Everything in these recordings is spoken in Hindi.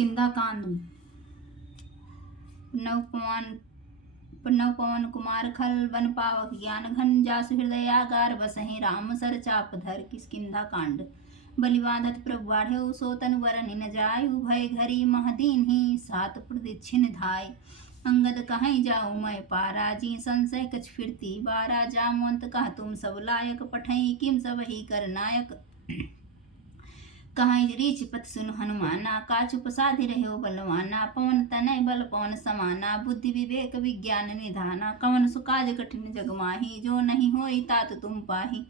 किस्किंधा कांड। नव पवन कुमार खल बन पावक ज्ञान घन जासु हृदयागार बसहि राम सर चाप धर। किस्किंधा कांड। बलि बांधत प्रभु बाढ़ेउ सो तनु बरनि न जायु भय घरी महदीन्हि सात प्रदक्षिण धाय। अंगद कहीं जाऊ मैं पारा जी संशय कछ फिरती बारा जामवंत कह तुम सब लायक पठई किम सब ही कर नायक। कहीं रीच पत सुन हनुमाना काचु प्रसादि रहो बलवाना पवन तनय बल पवन समाना बुद्धि विवेक विज्ञान निधाना। कवन सुकाज कठिन जग माही जो नहीं होई तात तुम पाही।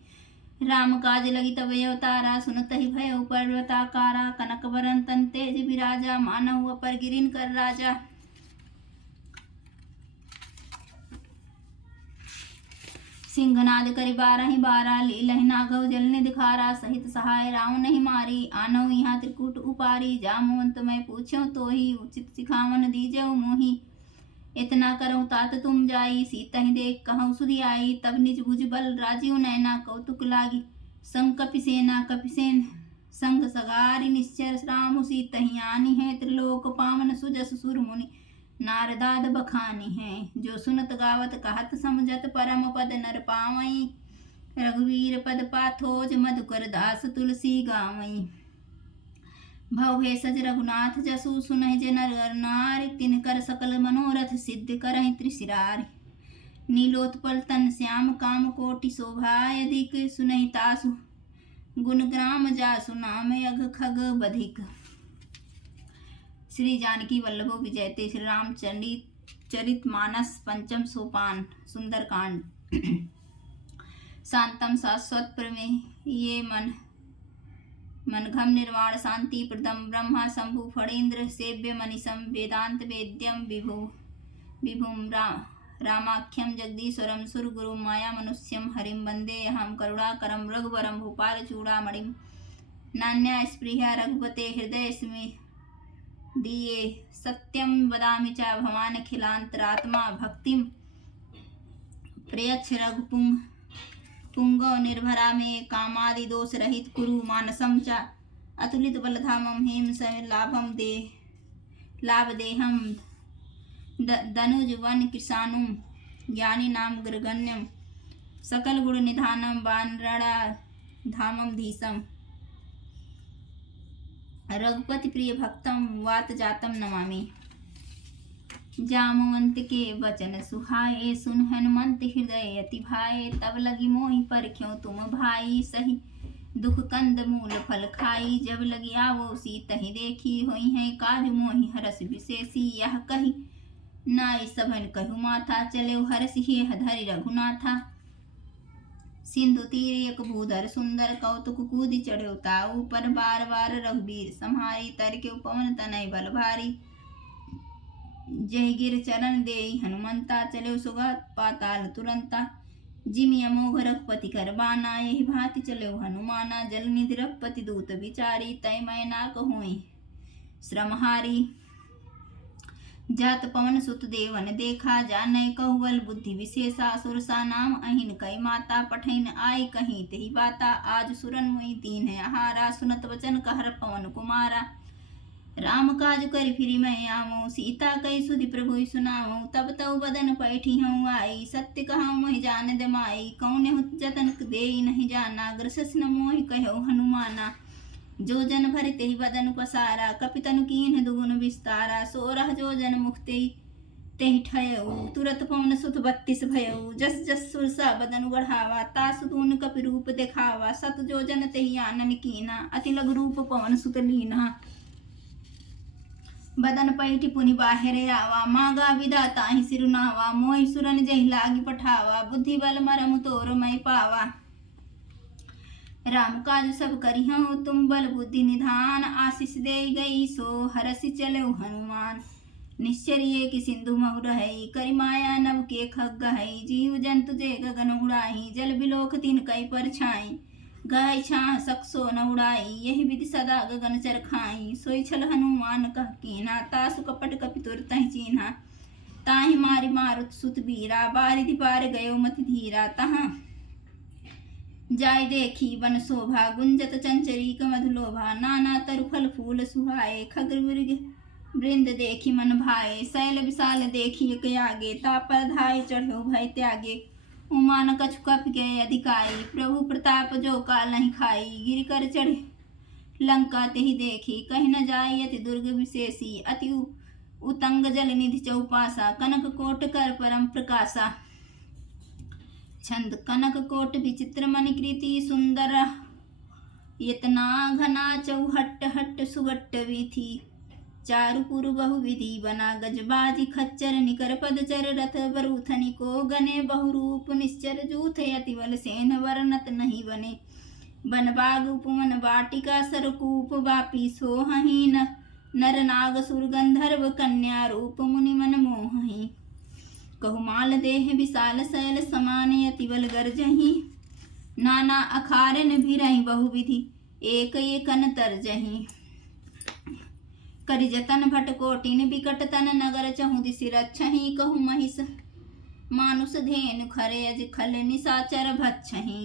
राम काज लगी तब अवतारा सुनत ही भय पर्वताकारा। कनक वरन तन तेज विराजा मानव अपर गिरिन कर राजा। सिंहनाद करि बारहि बारा लीलहि नागव जल निधिखारा। सहित सहाय राम नहीं मारी आनौ यहाँ त्रिकूट उपारी। जामवंत मैं पूछ्यो तो ही उचित सिखावन दीजऊ मोही। इतना करऊँ तात तुम जाई सीतहि देख कहूँ सुधि आई। तब निज भुज बल राजीव नैना कौतुक लागी। संग कपिसेना कपिसेन संग सगारी निश्चर राम सीतहि आनी है। त्रिलोक पावन सुजस सुर मुनि नारदाद बखानी है। जो सुनत गावत कहत समझत परम पद नर पावई। रघुवीर पद पाथोज मधुकर दास तुलसी गावई। भव भेषज रघुनाथ जसु सुनहि जे नर नारि। तिनकर सकल मनोरथ सिद्ध करहि त्रिशिरारि। नीलोत्पल तन श्याम काम कोटि शोभाय अधिक। सुनहि तासु गुण ग्राम जासु नाम अघ खग बधिक। श्री जानकी वल्लभो विजयते। श्री रामचरित मानस पंचम सोपान। सुंदरकांड। शांतम शाश्वत प्रमेये मनघम निर्वाण शांति प्रदम ब्रह्मा शंभु फणीन्द्र सेव्य मनीषम वेदांत वेद्यम विभुम रामाख्यम जगदीश्वरम सुरगुरु माया मनुष्यम हरिम वंदे अहम करुणाकरम रघुवरम भूपाल चूड़ामणिम। नान्या स्पृहा रघुपते हृदय स्मि दिये सत्यम वदामि च भवान खिलांतरात्मा। भक्तिम प्रयच्छ रघुपुंगव निर्भरा में कामादि दोष रहित कुरु मानसम च। अतुलित बलधामम हेम लाभम लाभ देहम दनुज वन किसानुम। ज्ञानी नाम गृगण्यम सकल गुण निधानम वानरणा धामम धीसम। रघुपति प्रिय भक्तम वात जातम नमामि। जामवंत के वचन सुहाए सुन हनुमंत हृदय अति भाए। तब लगी मोहि परख्यों तुम भाई सही दुख कंद मूल फल खाई। जब लगी आवो सीतहि देखी होई है काज मोहि हरस विशेषी। यह कही नाई सभन कहु माथा चले हरस ही धरि रघुनाथा। सिंधु तीर एक भूधर सुंदर कौतुक कूदि चढ़्यो ताऊ। पर बार बार रघुबीर सम्हारी तरक्यो पवन तनय बल भारी। जय गिर चरण देई हनुमंता चले सुगत पाताल तुरंता। जिमि अमोघ रघुपति कर बाना यही भांति चले हनुमाना। जल निधि रघुपति दूत विचारी तय मैं ना कहोई श्रमहारी। जात पवन सुत देवन देखा जानय कहुबल बुद्धि विशेषा। सुरसा नाम अहिन कई माता पठैन आई कहीं तेहि बाता। आज सुरन मुई दीन है आहारा सुनत वचन कहर पवन कुमारा। राम काज करि फिरि मैं आवऊँ सीता कई सुधि प्रभु सुनाऊँ। तब तऊ बदन पैठी हूँ आई सत्य कहूँ मोहि जान दमाई। कौन जतन देई नहीं जाना ग्रसस न मोहि कहो हनुमाना। जो जन भरि तेहि बदन पसारा कपितनु कीन्ह दुगुन विस्तारा। सोरह जो जन मुख तेहि ठयऊ तुरत पवन सुत 32 भयऊ। जस जस सुरसा बदन बढ़ावा तासु दून कपि रूप देखावा। सत जो जन तेहि आनन कीना अति लघु रूप पवन सुत लीना। बदन पैठी पुनि बाहिर आवा मागा विदा ताहि सिरुनावा। मोहि सुरन जहि लागी पठावा बुद्धि बल मरम तोर मैं पावा। राम काज सब करिहु तुम बल बुद्धि निधान। आशीष दे गई सो हरसि चलो हनुमान। निश्चर्ये कि सिंधु महु रहई करि माया नभ के खग गहई। जीव जंतु जे गगन उड़ाई जल बिलोक तिन कई पर छाई। गहई छाह सकसो न उड़ाई यही विधि सदा गगन चर खाई। सोई छल हनुमान कह कीना तासु कपट कपि तुरतहि चीन्हा। ताहि मारि मारुत सुत बीरा बारिधि पार गयो मति धीरा। तहाँ जाय देखी वन शोभा गुंजत चंचरीक मधुलोभा। नाना तरु फल फूल सुहाए खग मृग वृंद देखी मन भाए, शैल विशाल देखी एक आगे, तापर धाय चढ़ो भय त्यागे, उमान कछु कप के अधिकाई, प्रभु प्रताप जो काल नहीं खाई, गिर कर चढ़े लंका तेहि देखी, कहीं न जाय अति दुर्ग विशेषी, अति उतंग जल निधि चौपासा, कनक कोट कर परम प्रकाशा, छंद कनक कोट विचित्र मणि कृति सुंदर, इतना घना चौहट्ट हट्ट सुगट्ट विधि, चारुपुर बहुविधि बना गजबाजी खच्चर, निकर पदचर रथ बरूथनि को गने, बहुरूप निश्चर जूथ अति बल सेन वर्णत नहीं बने, बन बाग उपवन वाटिका सरकूप वापी सोहहीन, नर नाग सुर गंधर्व कन्या रूप मुनि मन मोहि, कहुमाल देह विशाल शैल समान अति बल गर्जहि, नाना अखारन भिरहि बहुविधि एक एकन तरजहि, करि जतन भट कोटिन बिकट तन नगर चहु दिसि रक्षहि, कहु महिष मानुष धेनु खरे अज खल निशाचर भक्षहि,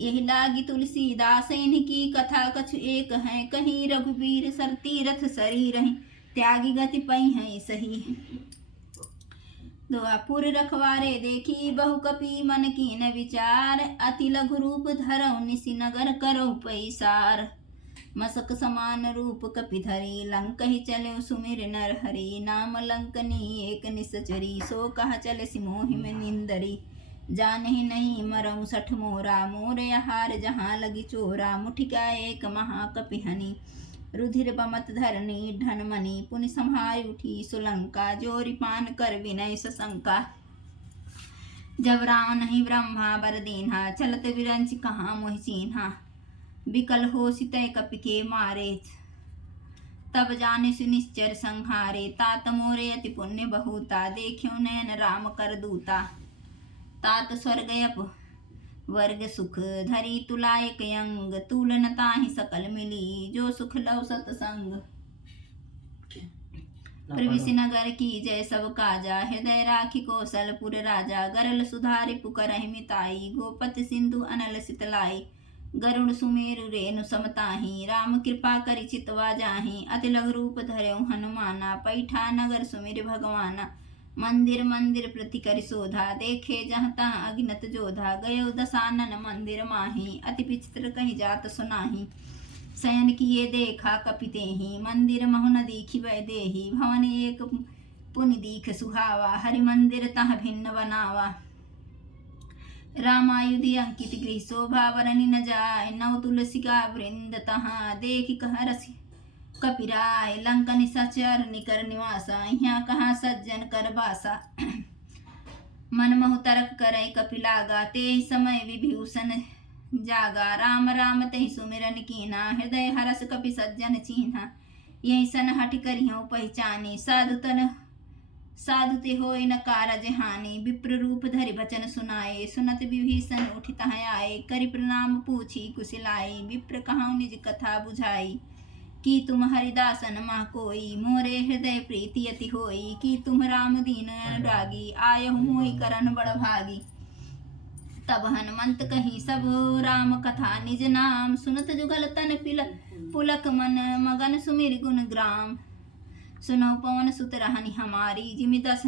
यही लागी तुलसीदास इनकी कथा कछु एक है, कहीं रघुवीर सर तीरथ शरीर त्यागी गति पई है सही, दुआपुर रखवारे देखी बहु कपि मन कीन विचार, अति लघु रूप धरऊ निसि नगर करऊ पैसार, मसक समान रूप कपि धरी, लंक ही चले सुमिर नर हरि, नाम लंकनी एक निसचरी, सो कहा चले सिमोहि में निंदरी, जानहि नहीं मरऊ सठ मोरा, मोरे आहार जहाँ लगी चोरा, मुठिका एक महाकपिहनि, रुधिर बमत धरनी ढनमणि, पुनि संहारी उठी सुलंका, जोरी पान कर विनय सशंका, जब राम नहीं ब्रह्मा बर दीन्हा, चलत विरंच कहाँ मोहि चीन्हा, विकल हो सितय कपि के मारे, तब जाने सुनिश्चर संहारे, तात मोरे अति पुण्य बहुता, देख्यो नयन राम कर दूता, तात स्वर्ग अप वर्ग सुख, धरी तुला एक अंग, तुलन ताहि सकल मिली, जो सुख लव सतसंग, प्रविशि नगर की जय सब काजा, हृदय राखी कौशलपुर राजा, गरल सुधारि पुकरहि मिताई, गोपति सिंधु अनल सितलाई, गरुड़ सुमेरु रेणु समताहि, राम कृपा करि चितवा जाहि, अति लघु रूप धरऊ हनुमाना, पैठा नगर सुमिर भगवाना, मंदिर मंदिर प्रति करि शोधा, देखे जहाँ तहाँ अगिनत जोधा, गयो दसानन मंदिर माही, अति विचित्र कही जात सुनाही, शयन किए देखा कपितेहि, मंदिर महु न दीखि वै देहि, भवन एक पुनि दीख सुहावा, हरि मंदिर तह भिन्न बनावा, रामायुधि अंकित गृह शोभा, वरनि न जाय नव तुलसिका वृंद, तहाँ देखि कह रसि कपिराय, लंका निशाचर निकर निवासा, यहाँ कहाँ सज्जन कर बासा, मन महु तर्क करे कपिलागा, ते समय विभीषण जागा, राम राम तहि सुमिरन कीना, हृदय हरस कपि सज्जन चीन्हा, यही सन हठ करियो पहचानी, साधु ते होय न कारज हानि, विप्र रूप धरि वचन सुनाए, सुनत विभीषण उठि तहाँ आए, करि प्रणाम पूछी कुशलाई, विप्र कहूँ निज कथा बुझाई, कि तुम हरिदासन माह कोई, मोरे हृदय प्रीति अति होई, कि तुम राम दीन अनुरागी, आयहु मोहि करन बड़ भागी, तब हनुमंत कही सब राम कथा निज नाम, सुनत जुगल तन पुलक मन, मगन सुमिर गुण ग्राम, सुनौ पवन सुत रहनि हमारी, जिमि दस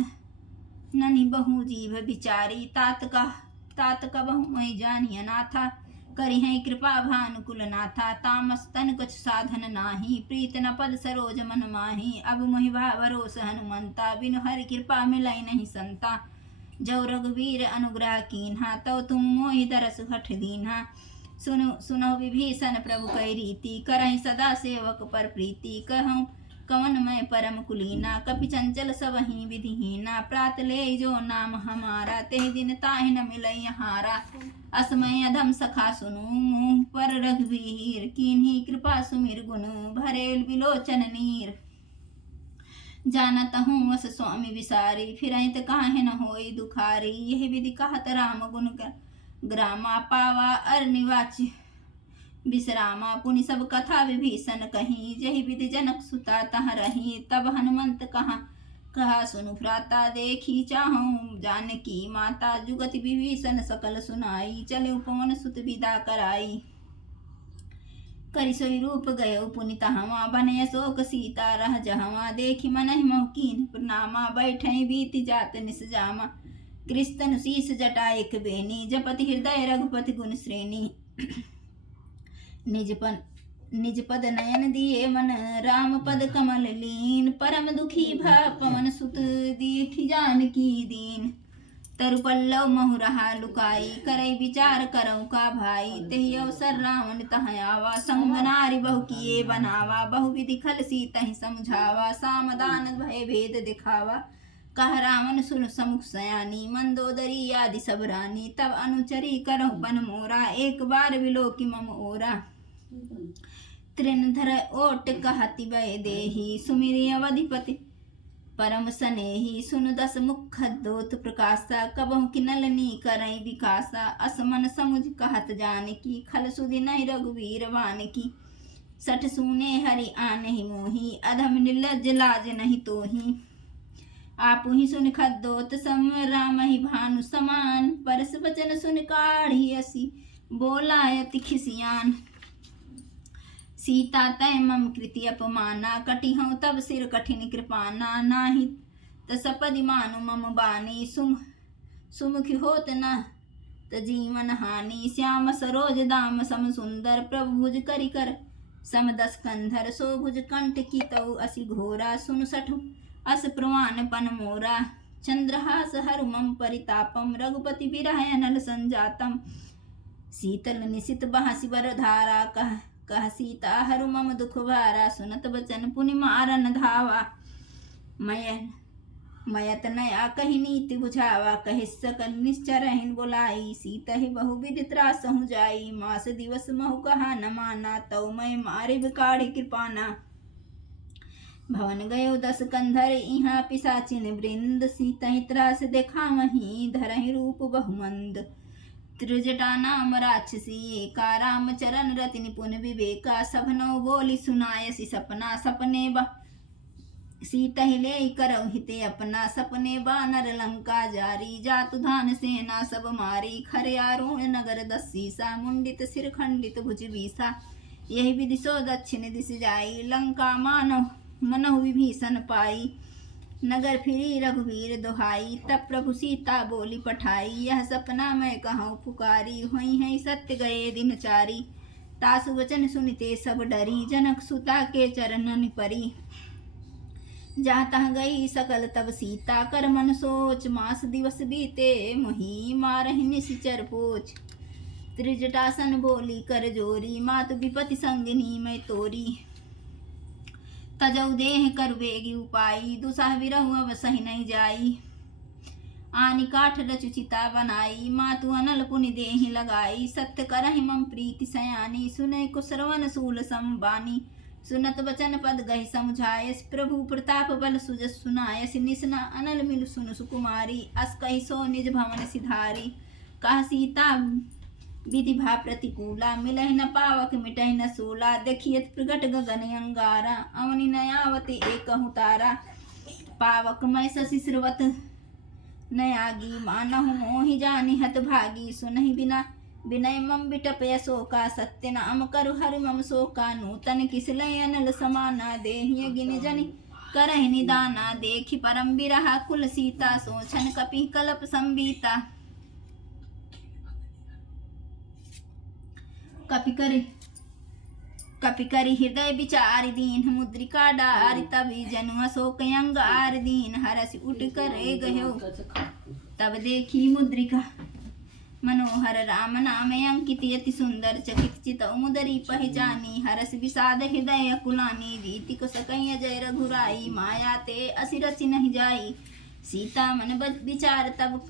ननि बहु जीव बिचारी, तात का बहु मैं जानिय नाथा, करि हैं कृपा भानुकुल नाथा, तामस तन कछु साधन नाही, प्रीत न पद सरोज मन माही, अब मोहि भरोस हनुमंता, बिनु हरि कृपा मिलै नहीं संता, जो रघुवीर अनुग्रह कीन्हा, तव तुम मोहि दरस हठ दीन्हा, सुनो विभीषण प्रभु कई रीति, करहि सदा सेवक पर प्रीति, कहूँ कवन मैं परम कुलीना, कपि चंचल सबहि विधिहीना, प्रात ले जो नाम हमारा, तेहि दिन ताहि न मिलई हारा, असमय अधम सखा सुनु, मुँह पर रघुवीर, कीन्ही कृपा सुमिर गुण, भरे विलोचन नीर, जानत हूँ वस स्वामी विसारी, फिरहित काहे न होई दुखारी, यही विधि कहत राम गुण ग्रामा, पावा अर निवाच विश्रामा, पुनि सब कथा विभीषण कही, जहि विधि जनक सुता तह रही, तब हनुमंत कहा सुनु भ्राता, देखी चाहूँ जानकी माता, जुगति विभीषण सकल सुनाई, चले पवन सुत विदा कराई, करि सोई रूप गयो पुनि तहवा बनय शोक सीता रह जहवा देखि मनहि मोह कीन्ह प्रणामा बैठई बीति जात निस जामा कृष्ण शीस जटा एक बेनी जपति हृदय रघुपति गुण श्रेणी निज पद नयन दिए मन राम पद कमल लीन परम दुखी भा पवन सुत देखि जानकी दीन तरु पल्लव महु रहा लुकाई करई विचार करऊ का भाई तेहि अवसर रावण तह आवा संग नारी बहु किए बनावा बहु विधि खल सी तहि समझावा सामदान भय भेद दिखावा कह रावण सुन समुख सयानी मंदोदरी आदि सब रानी तब अनुचरी करहु बन मोरा एक बार विलोकी मम ओरा त्रिनधर ओट कहति भय देहि सुमिरि अवधिपति परम सनेही सुन दस मुख दोत प्रकाशा कबहु किनलनी करई विकासा असमन समुझ कहत जानकी खल सुधि नहीं रघुवीर वानकी सठ सुने हरि आनहि मोही अधम निर्लज लाज नहीं तोही आपु ही सुन खद्दोत सम राम ही भानु समान परस वचन सुन काढ़ी असी बोलायति खिसियान सीता तय मम कृति अपमाना कटि हूँ तब सिर कठिन कृपाना नाही तसपदि मानु मम बानी सुमुखी होत न त जीवन हानि श्याम सरोज दाम सम सुंदर प्रभु भुज करि कर सम दस कंधर सो भुज कंठ की तऊ असि घोरा सुन सठु अस प्रवान पन मोरा चंद्रहास हरु मम परितापम रघुपति विरह अनल संजातम शीतल निशित बहसि बर धारा कह सीता हरु मम दुख भारा सुनत बचन पुनि मारन धावा मयत नया कही नीति बुझावा कहि सकल निश्चर हिन बोलाई सीता ही बहु विधि त्रास हूँ जाई मास दिवस महु कहा न माना तौ मैं मारे बिकाड़ी कृपाना भवन गयो दस कंधर इहाँ पिसाचिन वृंद सीता ही त्रास देखा वहीं धरहि रूप बहुमंद त्रिजटा नाम राक्षसी का राम चरण रति निपुण विवेका सबनो बोली सुनायसी सपना सपने बा सीता ही ले करौ हिते अपना सपने बानर लंका जारी जातु धान सेना सब मारी खरे आरोह नगर दसीसा मुंडित सिर खंडित भुज बीसा यही विधि सो दक्षिण दिश जाई लंका मानव मनहु विभीषण पाई नगर फिरी रघुवीर दोहाई तब प्रभु सीता बोली पठाई यह सपना मैं कहूँ पुकारी हुई है सत्य गए दिन चारी तासु वचन सुनते सब डरी जनक सुता के चरणन परी जहाँ तह गई सकल तब सीता कर मन सोच मास दिवस बीते मोही मारहि निशिचर पोच त्रिजटासन बोली कर जोरी मातु विपति संगिनी मैं तोरी तजौ देह कर वेगी उपाई दुसह विरहु अब सही नहीं जाई आनि काठ रचु चिता बनाई मातु अनल पुनि देहि लगाई सत्य करहि मम प्रीति सयानी सुनै कुश्रवण सूल संबानी सुनत बचन पद गहि समझायस प्रभु प्रताप बल सुजस सुनायस निसना अनल मिल सुन सुकुमारी अस कहि सो निज भवन सिधारी कह सीता विधि भा प्रतिकूला मिलहि न पावक मिटहि न सूला देखियत प्रगट गगन अंगारा अवनि नयावती एकहु तारा पावक मैं शशिश्रवत नयागी मानहु मोहि जानि हत भागी सुनहि बिना विनय मम बिटपय शोका सत्य नाम करु हरि मम शोका नूतन किसलय अनल समाना देहिय गिन जनि करहि निदाना देखि परम बिरहा कुल सीता सोचन कपि कलप संबीता कपि करि हृदय विचार दीन मुद्रिका डार तभी जनु अशोक अंग आर दीन हरसि उठ कर गयो तब देखी मुद्रिका मनोहर राम नाम अंकित यति सुंदर चकित चित मुदरी पहचानी हरस विषाद हृदय कुलानी रीति को सकैय जय रघुराई माया ते असिरचि नहीं जाई सीता मन विचार तब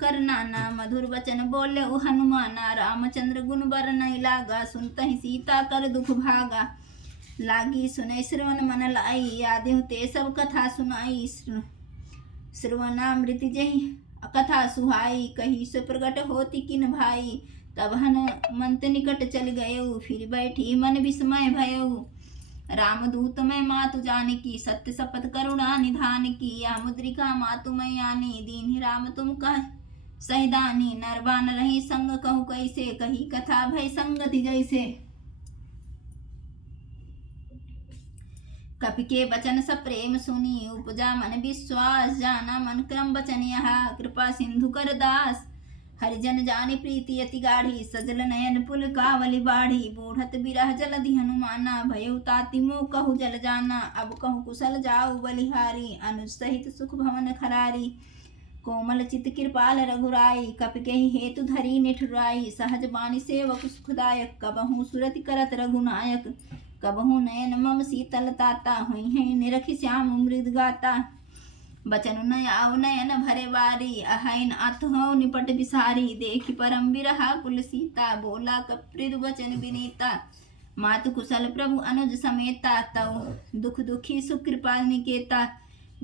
करनाना मधुर वचन बोले हनुमाना रामचंद्र गुण बर नहीं लागा सुनतहि सीता कर दुख भागा लागी सुनै श्रवण मन लाई आदि ते सब कथा सुनाई श्रवणामृत जहि कथा सुहाई कही से प्रगट होती किन भाई तब हनुमंत निकट चल गयऊ फिर बैठी मन विस्मय भयऊ रामदूत मैं मातु जानकी सत्य शपथ करुणा निधान की या मुद्रिका मातु मैं आनी दीन राम तुम कह सहिदानी नरबान रही संग कहूँ कैसे कही कथा भय संगति जैसे कपि के बचन सप्रेम सुनी उपजा मन विश्वास, जाना मन क्रम बचन यहाँ कृपा सिंधु कर दास। हरिजन जानी प्रीति अति गाढ़ी, सजल नयन पुल कावली बाढ़ी। बूढ़त बिरह जलधि हनुमाना, भयउ ताति मोह कहु जल जाना। अब कहु कुशल जाऊ बलिहारी, अनुज सहित सुख भवन खरारी। कोमल चित कृपाल रघुराई, कपि केहि हेतु धरी निठुराई। सहज बानी सेवक सुखदायक, कबहु सुरति करत रघुनायक। कबहु नयन मम शीतल ताता, हुई है निरखि श्याम मृद गाता। बचन न आव नयन भरे बारी, अहैन अतहु निपट बिसारी। देखि परम बिरहा कुल सीता, बोला कपृदु वचन विनीता। मातु कुशल प्रभु अनुज समेता, तव दुख दुखी सुख कृपा निकेता।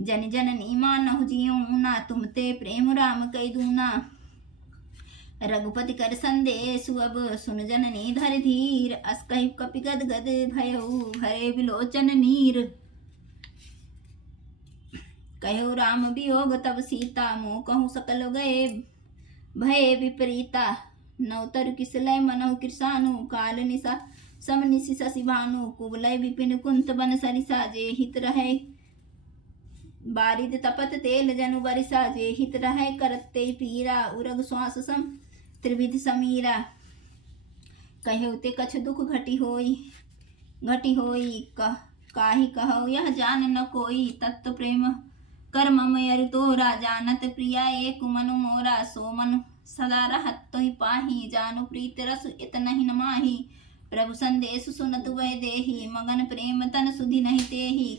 जन जननी मानहु जियो ऊना, तुम ते प्रेम राम कई दूना। रघुपति कर संदेशु अब, सुन जननी धर धीर। अस कहि कपि गद गद भयउ, भरे विलोचन नीर। कहो राम वियोग तब सीता, मोह कहूँ सकल गए भय विपरीता। नवतरु किसलय मनहु कृषानु, काल निशा सम निशि शशि भानु। कुवलय विपिन कुंत बन सरिसा, जे हित रहे बारिद तपत तेल जनु बरिसा। जे हित रहे करत ते पीरा, उरग श्वास सम त्रिविध समीरा। कहो ते कछु दुख घटी होई काहि कहो यह जान न कोई। तत्व प्रेम कर मम अरु तोरा, जानत प्रिया एक मनु मोरा। सो मनु सदा रहत तोहि पाही, जानु प्रीत रस इतनहि न माही। प्रभु संदेश सुनत वै देही, मगन प्रेम तन सुधि नहीं तेही।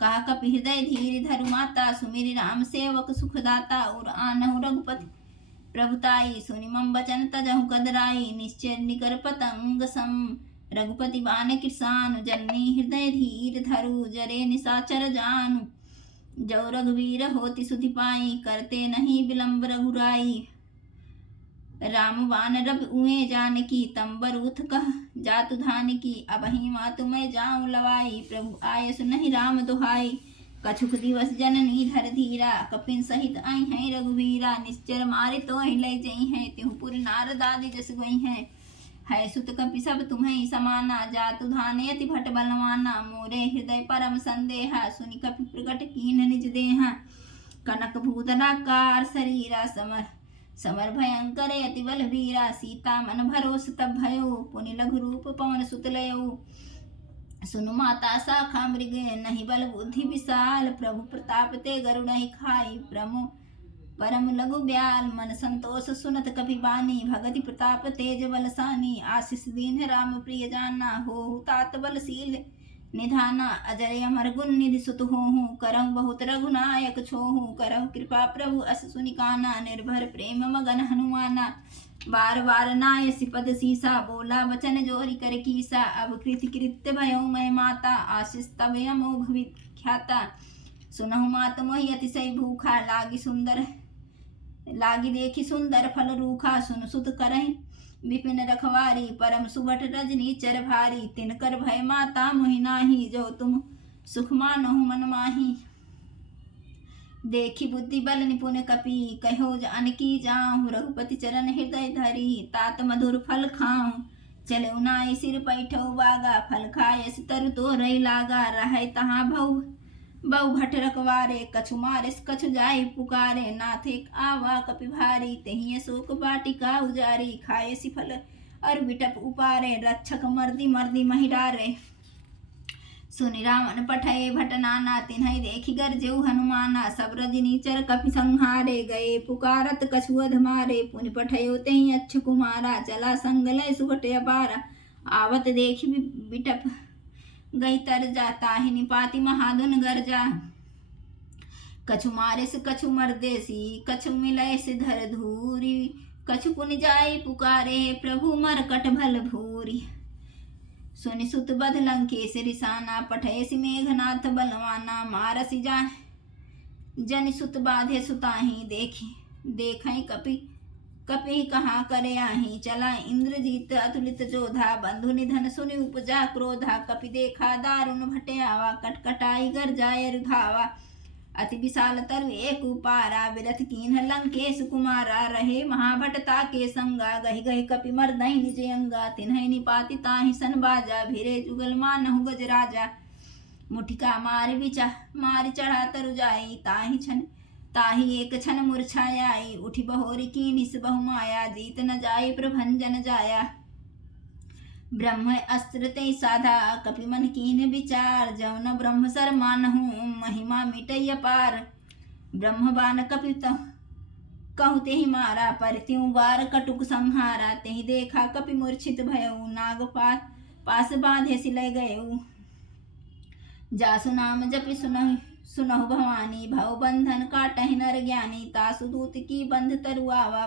कहा कपि हृदय धीर धरु माता, सुमिरि राम सेवक सुखदाता। और आनहु रघुपति प्रभुताई, सुनि मम बचन तजहु कदराई। निश्चय निकर पतंग सम, रघुपति बान कृषानु। जननी हृदय धीर धरु, जरे निशाचर जानु। जो रघुवीर होति सुधि पाई, करते नहीं विलंब रघुराई। राम बान रब उए जानकी, तंबर उथ कह जातु धान की। अबहि मातु मैं जाऊं लवाई, प्रभु आय सुनहि राम दुहाई। कछुक दिवस जननी धर धीरा, कपिन सहित आई हैं रघुवीरा। निश्चर मारे तो ले जई हैं, त्यों पुर नारद आदि जस गई हैं। है सुत कपि सब तुम्हें समाना, जातु धाने अति भट बलवाना। मोरे हृदय परम संदेहा, सुनि कपि प्रकट कीन निज देहा। कनक भूतनाकार शरीरा, समर भयंकर अति बल वीरा। सीता मन भरोस तब भयो, पुनि लघु रूप पवन सुत लयो। सुनु माता शाखा मृग, नहीं बल बुद्धि विशाल। प्रभु प्रताप ते गरुड़ ही खाई, परम लघु ब्याल। मन संतोष सुनत कपि बानी, भगति प्रताप तेज बलसानी। आशीष दीन राम प्रिय जाना, हो तात बलशील निधाना। अजर अमर गुण निधि सुत होहु, करहु बहुत रघुनायक छोहु। करहु कृपा प्रभु अस सुनिकाना, निर्भर प्रेम मगन हनुमाना। बार बार नाय सिपद सीसा, बोला वचन जोरी कर कीसा। अब कृति कृत्य भयो मैं माता, आशीष तब अमोघ विख्याता। सुनहु मात मोहि अतिशय भूखा, लागी देखी सुंदर फल रूखा। सुन सुत करहि विपिन रखवारी, परम सुबट रजनी चर भारी। तिनकर भय माता मोहि नाही, जो तुम सुख मानहु मन माही। देखी बुद्धि बल निपुण कपि, कहो जानकी जाहु। रघुपति चरण हृदय धरी, तात मधुर फल खाऊं। चले उनाई सिर पैठौ बागा, फल खायस तरु तो रही लागा। रहे तहाँ बहु भट रखवारे, कछु मारिस कछु जाई पुकारे। नाथ एक आवा कपि भारी, तहिए शोक बाटिका उजारी। खाए सिफल और बिटप उपारे, रक्षक मर्दी मर्दी महिडारे। सुनि रावण पठय भट नाना, तिन्हि देखि गरजेउ हनुमाना। सब रजनीचर कपि संहारे, गए पुकारत कछु अध मारे। पुनि पठयो तेहि अच्छ कुमारा, चला संग लय सुभट अपारा। आवत देखि बिटप गई तर जा, ताहि निपाति महाधुन गरजा। कछु मारे से कछु मर्देसी, कछु मिलय से धर धूरी। कछु पुनि जाई पुकारे, प्रभु मरकट भल भूरी। सुनि सुत बध लंकेश रिसाना, पठयसि मेघनाथ बलवाना। मारसि जा जनि सुत बाधे सुताही, देखहि कपि कहाँ करे आही। चला इंद्रजीत अतुलित जोधा, बंधु निधन सुनि उपजा क्रोधा। कपि देखा दारुण भटे आवा, कटकटाई गरजाय रुधावा। अति विशाल तरु एक उपारा, विरथ कीन्ह लंकेश कुमारा। रहे महाभटता के संगा, गहि गहि कपि मर्दहि निज अंगा। तिन्हि निपाति ताहि सन बाजा, भिरे जुगल मानहु गज राजा। मुठिका मार चढ़ा तरु जाई, ताही एक क्षण मूर्छाय आई। उठी बहोरी की निस बहु माया, जीत न जाई प्रभंजन जाया। ब्रह्म अस्त्र ते साधा, कपि मन कीन विचार। जौन ब्रह्म सर मानहु, महिमा मिटई अपार। ब्रह्म बान कपि कहु तेहि मारा, पर त्यों वार कटुक संहारा। तेहि देखा कपि मूर्छित भयउ, नाग पास बांधे सिलय गयउ। जासु नाम जपि सुनहु भवानी, भव बंधन काटहि नर ज्ञानी। तासु दूत की बंध तरु आवा,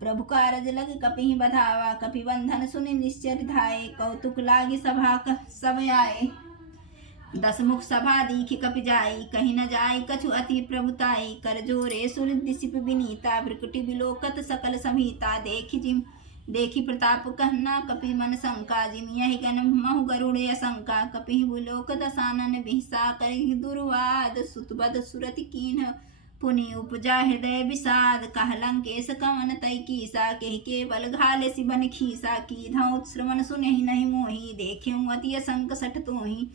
प्रभु कारज लग कपिहि बधावा। कपि बंधन सुनि निश्चर धाये, कौतुक लागी सभा सब आए। 10 मुख सभा दीखि कपि जाई, कहीं न जाई कछु अति प्रभुताई। कर जोरे सुर दिसिप विनीता, भ्रुकुटि बिलोकत सकल समीता। देखी प्रताप कहना कपि मन शंका, जिन यहि गण महु गरुड़ असंका। कपि बिलोक दसानन बिहसा, करि दुर्वाद सुतबद सुरति कीन्ह। पुनि उपजा हृदय विषाद, कह लंकेश कवन तै कीसा। केहि केवल घाले सिबन खीसा, कीधौ श्रवण सुनहि नहीं मोहि। देखेउ अति असंक सठ तोहि,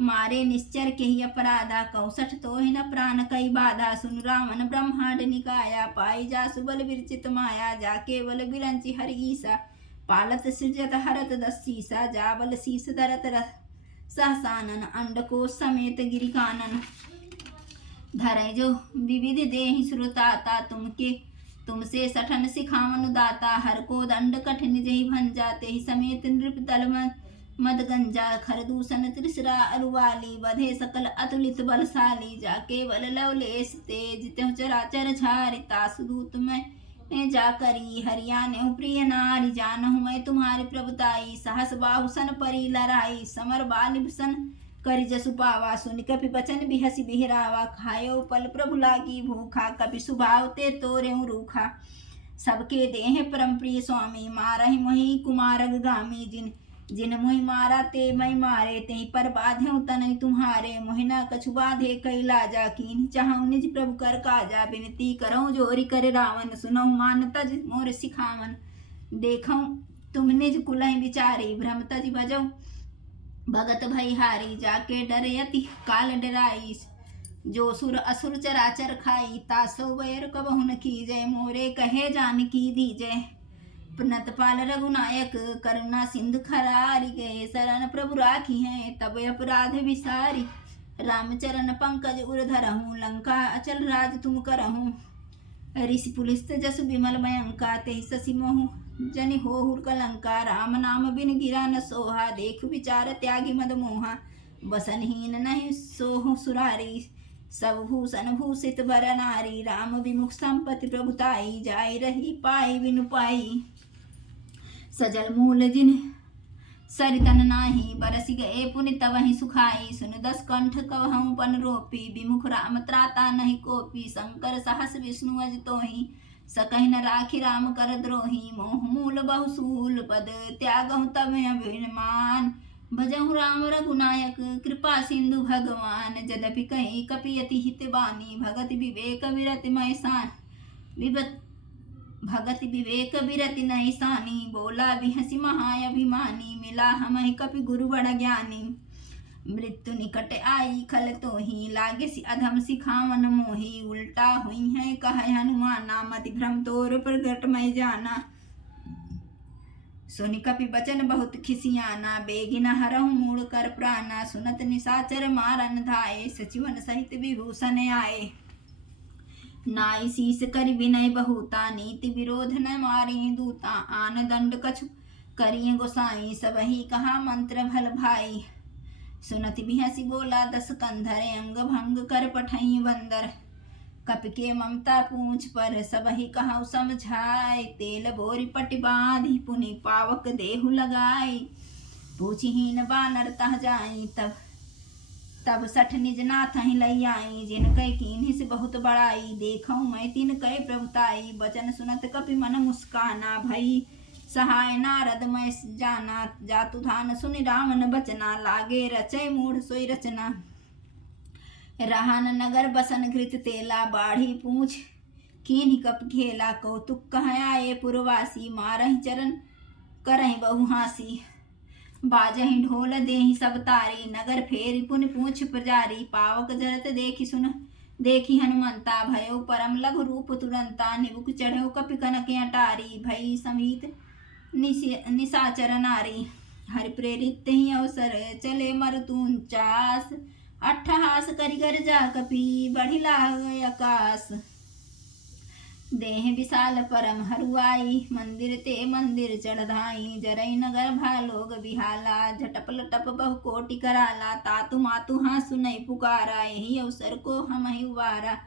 मारे निश्चर केहि अपराधा। कहु सठ तोहि न प्राण कई बाधा। सुन रावण ब्रह्मांड निकाया, पाई जासु बल विरचित माया। जा केवल बिरंचि हरि ईसा, पालत सृजत हरत 10 शीसा। जा बल शीस धरत सहसानन, अंडकोश समेत गिरि कानन। धरै जो विविध देहि श्रुताता, तुमसे सठन सिखावन दाता। हर को दंड कठिन जेहि भंजा, तेहि समेत नृप दल मद गंजा। खरदूषण त्रिसरा अरुवाली, बधे सकल अतुलित बलशाली। जा केवल लवलेश तेज, त्यों चराचर झारि। तासु दूत मैं जा करी, हरियाने प्रिय नारी। जानहु मैं तुम्हारी प्रभुताई, सहस बाहु सन परी लड़ाई। समर बालिब सन करि जसु पावा, सुनि कपि बचन बिहसि बिहरावा। खायो पल प्रभु लागी भूखा, कपि सुभाव ते तोरेउ रूखा। सबके देह परम प्रिय स्वामी, मारहि मोहि कुमारग गामी। जिन मोहि मारा ते मैं मारे, तेहि पर बाधेउ तनय तुम्हारे। मोहि न कछु बाधे कैलाजा, कीन्हि चाहउ निज प्रभु कर काजा। बिनती करहु जोरि कर रावण, सुनहु मान तज मोर सिखावन। देखहु तुम निज कुलहि विचारी, भ्रम तज भजऊ भगत भयहारी। जाके डरे अति काल डराई, जो सुर असुर चराचर खाई। तासो बैर कबहु न कीजय, मोरे कहे जानकी दीजय। नतपाल रघुनायक, करुणा सिंधु खरारी। गए शरण प्रभु राखी हैं, तब अपराध विसारी। रामचरण पंकज उर धरहूँ, लंका अचल राज तुम करहूँ। ऋषि पुलिस्त जस विमल मयंका, तेहि शशि मोहु जनि होहु कलंका। राम नाम बिन गिरा न सोहा, देख विचार त्यागी मद मोहा। बसनहीन नहीं सोहु सुरारी, सब भूषण भूषित बर नारी। राम विमुख संपत्ति प्रभुताई, जाय रही पाई बिनु पाई। सजल मूल जिन सरितन नाही, बरसि गए पुनि तबहि सुखाई। सुन 10 कंठ कवहु पन रोपी, विमुख राम त्राता नहीं कोपी। शंकर सहस विष्णु अज तोहि, सकहि न राखि राम कर द्रोही। मोह मूल बहुसूल पद, त्यागहु तब अभिमान। भजहु राम रघुनायक, कृपा सिंधु भगवान। जदपि कहि कपि अति हित बानी, भगति विवेक विरति मैसान। भगति विवेक विरति नहीं सानी, बोला बिहसि महाअभिमानी। मिला हमहि कपि गुरु बड़ ज्ञानी, मृत्यु निकट आई खल तोहि। लागे सि अधम सिखावन मोहि, उल्टा हुई है कहे हनुमाना। मति भ्रम तोर प्रगट मैं जाना, सुनि कपि बचन बहुत खिसियाना। बेगिन हरहु मूढ़ कर प्राणा, सुनत निशाचर मारन धाये। सचिवन सहित विभूषण आए, नाई शीस करि विनय बहुता। नीति विरोध न मारिहि दूता, आन दंड कछु करिए गोसाई। सबहि कहा मंत्र भल भाई, सुनति बिहसि बोला 10 कंधर। अंग भंग कर पठई बंदर, कपि के ममता पूछ पर। सबहि कहु समझाए, तेल बोरी पटि बांधि। पुनि पावक देहु लगाई, पूछहीन बानर तह जाई। तब सठ निज नाथहि लई आई, जिन कै कीन्हि से बहुत बड़ाई। देखहु मैं तिन कै प्रभुताई, बचन सुनत कपि मन मुस्काना। भई सहाय नारद मैं जाना, जातु धान सुनि रावण बचना। लागे रचय मूढ़ सोई रचना, रहान नगर बसन घृत तेला। बाढ़ी पूछ कीन्हि कपि खेला, कौतुक कह आए पुरवासी। मारहि चरण करहि बहु हासी, बाजहि ढोल देहि सब तारी, नगर फेरि पुनि पूछ प्रजारी। पावक जरत देखी हनुमंता, भयो परम लघु रूप तुरंता। निबुक चढ़ो कपि कनक अटारी, भई समीत निशाचर नारी। हरि प्रेरित ही अवसर चले मरुतु 49, अट्ठहास करि गर्जा कपि बढ़ि लाग आकाश। देह विशाल परम हरुआई, मंदिर ते मंदिर चढ़धाई। जरई नगर भालोग बिहाला, झटप लटप बहु कोटि कराला। तातु मातु हाँ सुनई पुकारा, यही अवसर को हम ही उबारा।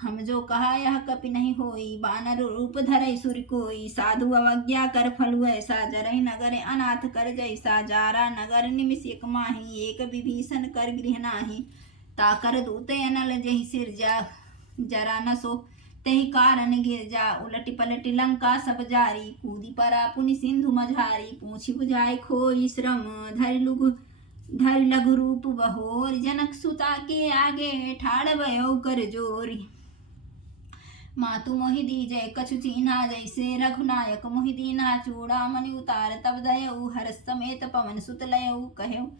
हम जो कहा यह कपि नहीं होई, बानर रूप धरई सुर कोई। साधु अवज्ञा कर फलु ऐसा, जरई नगर अनाथ कर जैसा। जारा नगर निमिष एक माही, एक विभीषण कर गृह नाही। ताकर दूते अनल जहि सिरजा, जरा न सो तेहि कारण गिरजा। उलटि पलटि लंका सब जारी, कूदी परा पुनि सिंधु मझारी। पूछि बुझाई खोई श्रम, धरि लघु रूप बहोर। जनक सुता के आगे ठाड़ भयो कर जोरी। मातु मोहि दीजय कछु चीन्हा, जैसे रघुनायक मोहि दीन्हा। चूड़ामणि उतार तब दयऊ, हर्ष समेत पवन सुत लयऊ। कहेऊ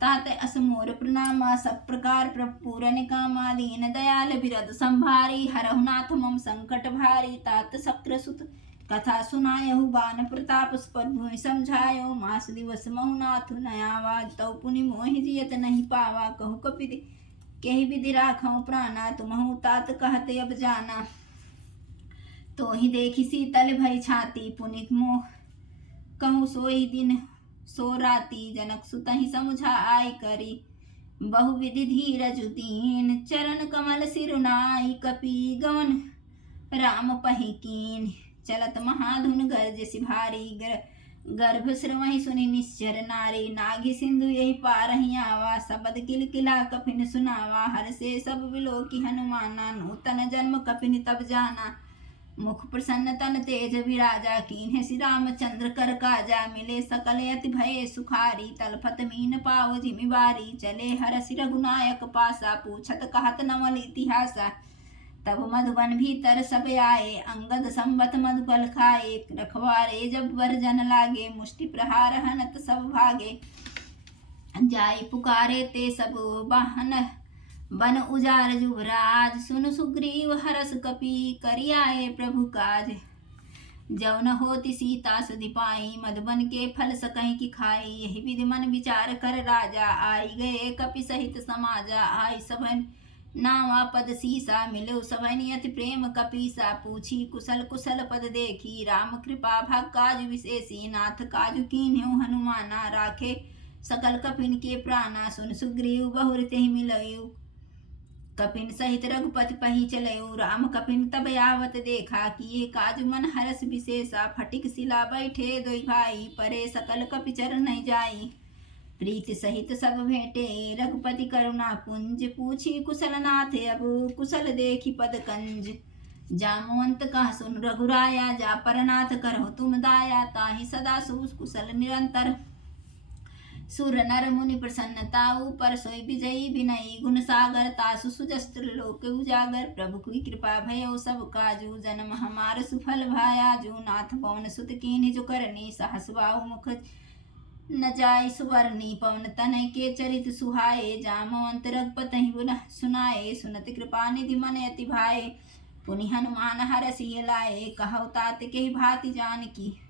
ताते असमोर प्रणामा, सब प्रकार प्रभु पूरन कामा। दीन दयाल बिरद संभारी, हरहु नाथ मम संकट भारी। तात शक्र सुत कथा सुनायहु, बान प्रताप पर भूमि समझायो। मास दिवस महु नाथ नयावा, तौ पुनि मोहि जियत नहीं पावा। कहु कपि केहि विधि राखऊं प्राणा, तुमहु तात कहते अब जाना। तो ही देखी शीतल भई छाती, पुनि मोह कहूँ सोई दिन सो राती। जनक सुतहि समुझा आई करी, बहुविधि धीरज दीन। चरण कमल सिरुनाई, कपि गवन राम पहि कीन। चलत महाधुन गर्जसि भारी, गर्भ श्रवहि सुनि निश्चर नारी। नाघि सिंधु यही पारहि आवा, शबद किलकिला कपिन सुनावा। हर्षे सब बिलोकी हनुमाना, नूतन जन्म कपिन तब जाना। मुख प्रसन्न तन तेज विराजा, कीन्हे श्री रामचंद्र कर काजा। मिले सकल अति भये सुखारी, तलफत मीन पाव जिमि बारी। चले हरषि रघुनायक पासा, पूछत कहत नवल इतिहासा। तब मधुबन भीतर सब आए, अंगद संबत मधुफल खाए। रखवारे जब बर जन लागे, मुष्टि प्रहार हनत सब भागे। जाई पुकारे ते सब बाहन, बन उजार जुबराज। सुन सुग्रीव हरस कपि, करियाए प्रभु काज। जौन होति सीता सधि पाई, मधुबन के फल सकहि की खाई। यही विधि मन विचार कर राजा, आई गए कपि सहित समाजा। आई सभन नावा पद सीसा, मिलो सभनि अति प्रेम कपीसा। पूछी कुशल कुशल पद देखी, राम कृपा भग काज विशेषी। नाथ काजु कीन्ह्यो हनुमाना, राखे सकल कपिन के प्राणा। सुन सुग्रीव बहुर तेहि मिलयु, कपिन सहित रघुपति पहि चलयु। राम कपिन तब आवत देखा, किए काज मन हरस विशेषा। फटिक शिला बैठे दोई भाई, परे सकल कपि चरण नहीं जाई। प्रीति सहित सब भेंटे, रघुपति करुणा पुंज। पूछी कुशल नाथ अब, कुशल देखी पद कंज। जामवंत कह सुन रघुराया, जा परनाथ करहु तुम दाया। ताहि सदा कुशल निरंतर, सुर नर मुनि प्रसन्नताऊ। पर सोई विजयी विनयी गुण सागर, तासु सुजस्त्र लोक उजागर। प्रभु की कृपा भयो सब काजू, जन्म हमार सुफल भायाजू। नाथ पवन सुत कीन्हि जो करनी, सहस बाहु मुख न जाय सुवर्णी। पवन तनय के चरित सुहाए, जामवंत रघुपति गुण सुनाए। सुनत कृपा निधि मन अति भाए, पुनि हनुमान हरषि लाए। कहु तात के भांति जानकी,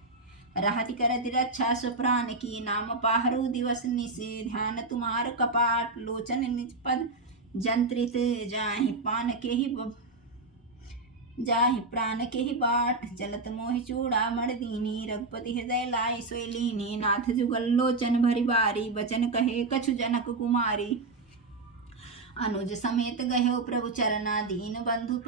रहति करति रक्षा सुप्राण की। नाम पाहरु दिवस निशि, ध्यान तुम्हार कपाट। लोचन निज पद जंत्रित, जाहि प्राण के ही बाट। चलत मोहि चूड़ामणि दीनी, रघुपति हृदय लाई सोई लीनी। नाथ जुगल लोचन भरि बारी, बचन कहे कछु जनक कुमारी। अनुज समेत गयो प्रभु चरना, दीन बंधु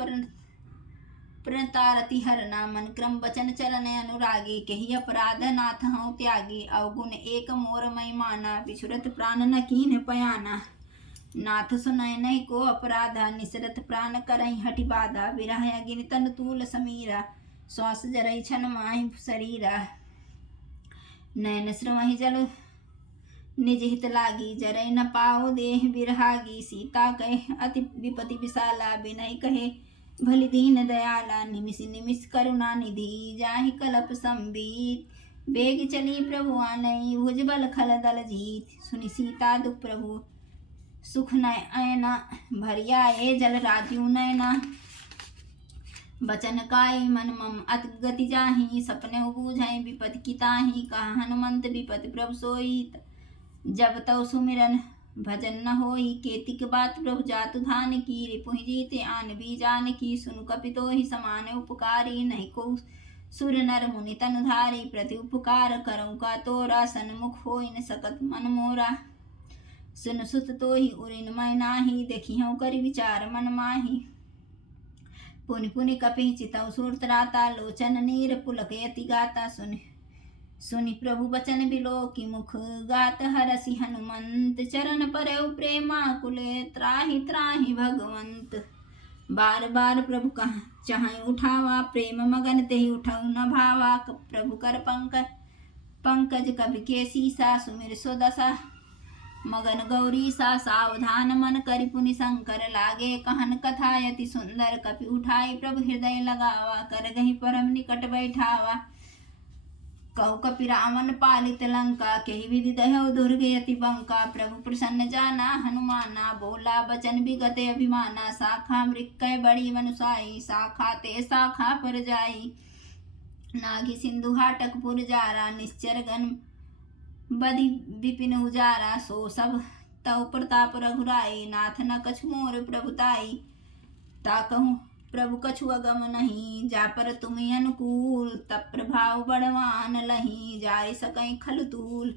प्रणतारति हरना। मन क्रम बचन चरण अनुरागी, कही अपराध नाथ हूँ त्यागी। अवगुण एक मोर मई माना, बिछुरत प्राण न कीन्ह पयाना। नाथ सुनय नहीं को अपराधा, निसरत प्राण करहि हठि बाधा। विरह अगिन तन तूल समीरा, श्वास जरई छन माहि शरीरा। नयन श्रवहि जल निज हित लागी, जरई न पाओ देह बिरहागी। सीता कहे अति विपति विशाला, बिनय कहे भलि दीन दयाला। निमिष निमिष करुणा निधि, जाहि कलप संबीत। बेग चली प्रभु आनई, भुजबल खल दल जीत। सुनि सीता दुख प्रभु सुख नयना, भरियाए जल राजू नयना। बचन काय मन मम अत गति जाहि, सपने बूझै विपति की ताहि। कहा हनुमंत विपति प्रभु सोई, जब तव सुमिरन भजन न होई। केतिक बात प्रभु जातु धान की, रिपुहि जीते आन भी जान की। सुनु कपितोहि समान उपकारी, नहीं को सुर नर मुनि तनुधारी। प्रति उपकार करऊँ का तोरा, सन्मुख होई न सकत मन मोरा। सुन सुत तोहि उरिन मैं नाही, देखिहु करि विचार मन माही। पुनि पुनि कपि चितौ सूरत्राता, लोचन नीर पुलकयति गाता। सुनि प्रभु बचन बिलोकि, मुख गात हरसि हनुमंत। चरण परौ प्रेमाकुले, त्राहि त्राहि भगवंत। बार बार प्रभु कहा चाहि उठावा, प्रेम मगन तेहि उठऊ न भावा। प्रभु कर पंकज कवि के सीसा, सुमिर सो दशा मगन गौरी सा। सावधान मन करि पुनि शंकर लागे, कहन कथा यति सुंदर। कपि उठाई प्रभु हृदय लगावा, कर गही परम निकट बैठावा। कहु कपि रावण पालित लंका, केहि विधि दहौ दुर्ग यति बंका। प्रभु प्रसन्न जाना हनुमाना, बोला बचन विगते अभिमाना। शाखा मृक्कय बड़ी मनुसाई, शाखा ते शाखा पर जाई। नागी सिंधु हाटक पुर जारा, निश्चर गण बदि विपिन उजारा। सो सब तव प्रताप रघुराई, नाथ न कछु मोर प्रभुताई। ताकहु प्रभु कछु अगम नहीं, जा पर तुम्हें अनुकूल। तब प्रभाव बड़वान लही, जाय सकई खल तूल।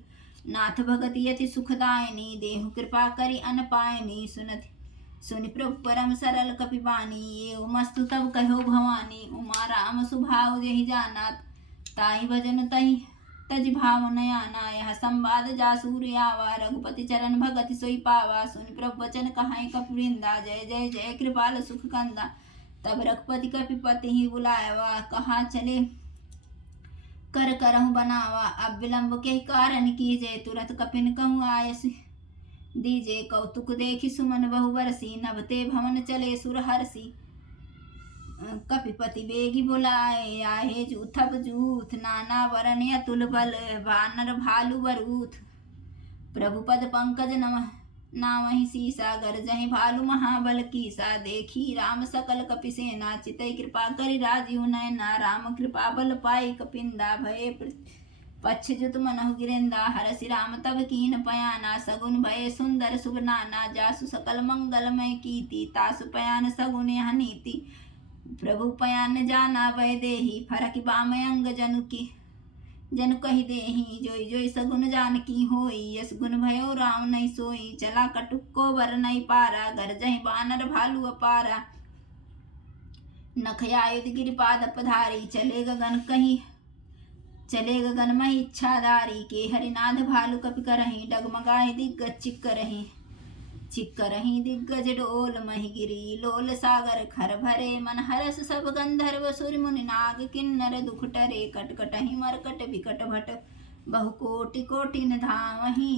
नाथ भगति यति सुखदायनी, देहु कृपा करि अन पायनी। सुनि प्रभु परम सरल कपि बानी, ये मस्तु तब कहो भवानी। उमा राम सुभाव जेहि जानात, ताहि भजन तहि तज भाव नयाना। यह संवाद जासूर आवा, रघुपति चरण भगति सोई पावा। सुनि प्रभु वचन कहाई कपिवृंदा, जय जय जय कृपाल सुख कंदा। तब रघुपति कपिपति ही बुलावा, कहा चले कर करहु बनावा। अब विलंब के कारण कीजे, तुरत कपिन कहूँ आयस दीजे। कौतुक देखि सुमन बहु बरसी, नभते भवन चले सुर हरसी। कपिपति बेगी बुलाए, आहे जूथब जूथ। नाना वरन अतुल बल, वानर भालु बरूथ। प्रभु पद पंकज नामहि सीसा, गरजहि भालु महाबल कीसा। देखी राम सकल कपि सेना, चितै कृपा करि राजीव नयना। राम कृपा बल पाई कपिंदा, भये पच्छ्युत मनहु गिरेंदा। हरसि राम तब कीन पयाना, सगुन भये सुंदर शुभ नाना। जासु सकल मंगलमय कीर्ति, तासु पयान सगुन यह नीति। प्रभु पयान जाना भय देहि, फरक बामयंग जनु कहि देहि। जोई जोई सगुन जानकी होई, यस गुण भयो राम नहीं सोई। चला कटुक को बर नहीं पारा, गरजहि बानर भालु अपारा। नख आयुध गिरिपाद पधारी, चले गगन मही इच्छाधारी। के हरिनाथ भालु कपि करहि, डगमगाहि दिग्गज चिक्करहि दिग्गज डोल। मही गिरी लोल सागर खर भरे, मन हरस सब गंधर्व सुर मुनि नाग किन्नर। दुख टरे कटकटहि मरकट विकट भट, बहु कोटि कोटिन धावहि।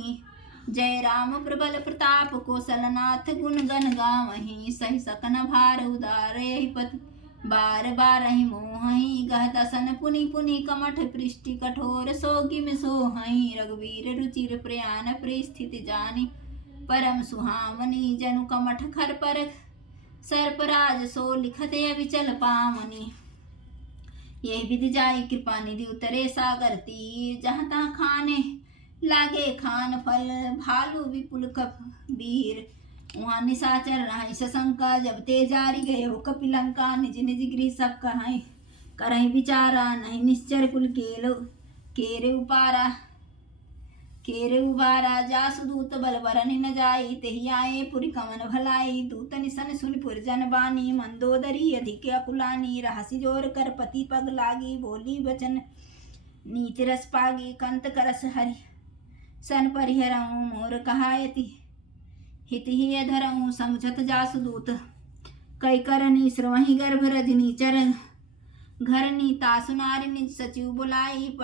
जय राम प्रबल प्रताप, कौशलनाथ गुण गण गावहि। सहि सकन भार उदारे पति, बार बारहि मोहि। गह दसन पुनि पुनि कमठ, पृष्टि कठोर सोगिम सोहहि। रघुवीर रुचिर प्रयान परिस्थिति जानि, परम सुहावनी। जनु कमठ खर पर सर्पराज, सो लिखते अविचल पावनी। ये विधि जाई कृपा निधि, उतरे सागर तीर। जहाँ तहाँ खाने लागे खान फल, भालू विपुल कबीर। वहाँ निशाचर रहाई सशंका, जब ते जारी गए हो कपिलंका। निज निज गृह सब कहाई करहि विचारा, नहीं निश्चर कुल केरे उबारा। जासु दूत बल बरनि न जाई, तेहि आए पुरि कमन भलाई। दूत निसन सुनि पुर जन बानी, मंदोदरी अधिक अकुलानी। रहसि जोर कर पति पग लागी, बोली वचन नीति रस पागी। कंत करस हरि सन परिहरऊँ, मोर कहायति हित ही धरऊँ। समझत जासु दूत कई करनी, श्रवहि गर्भ रजनी चरण घरनी। तासु नारी निज सचिव बुलाई,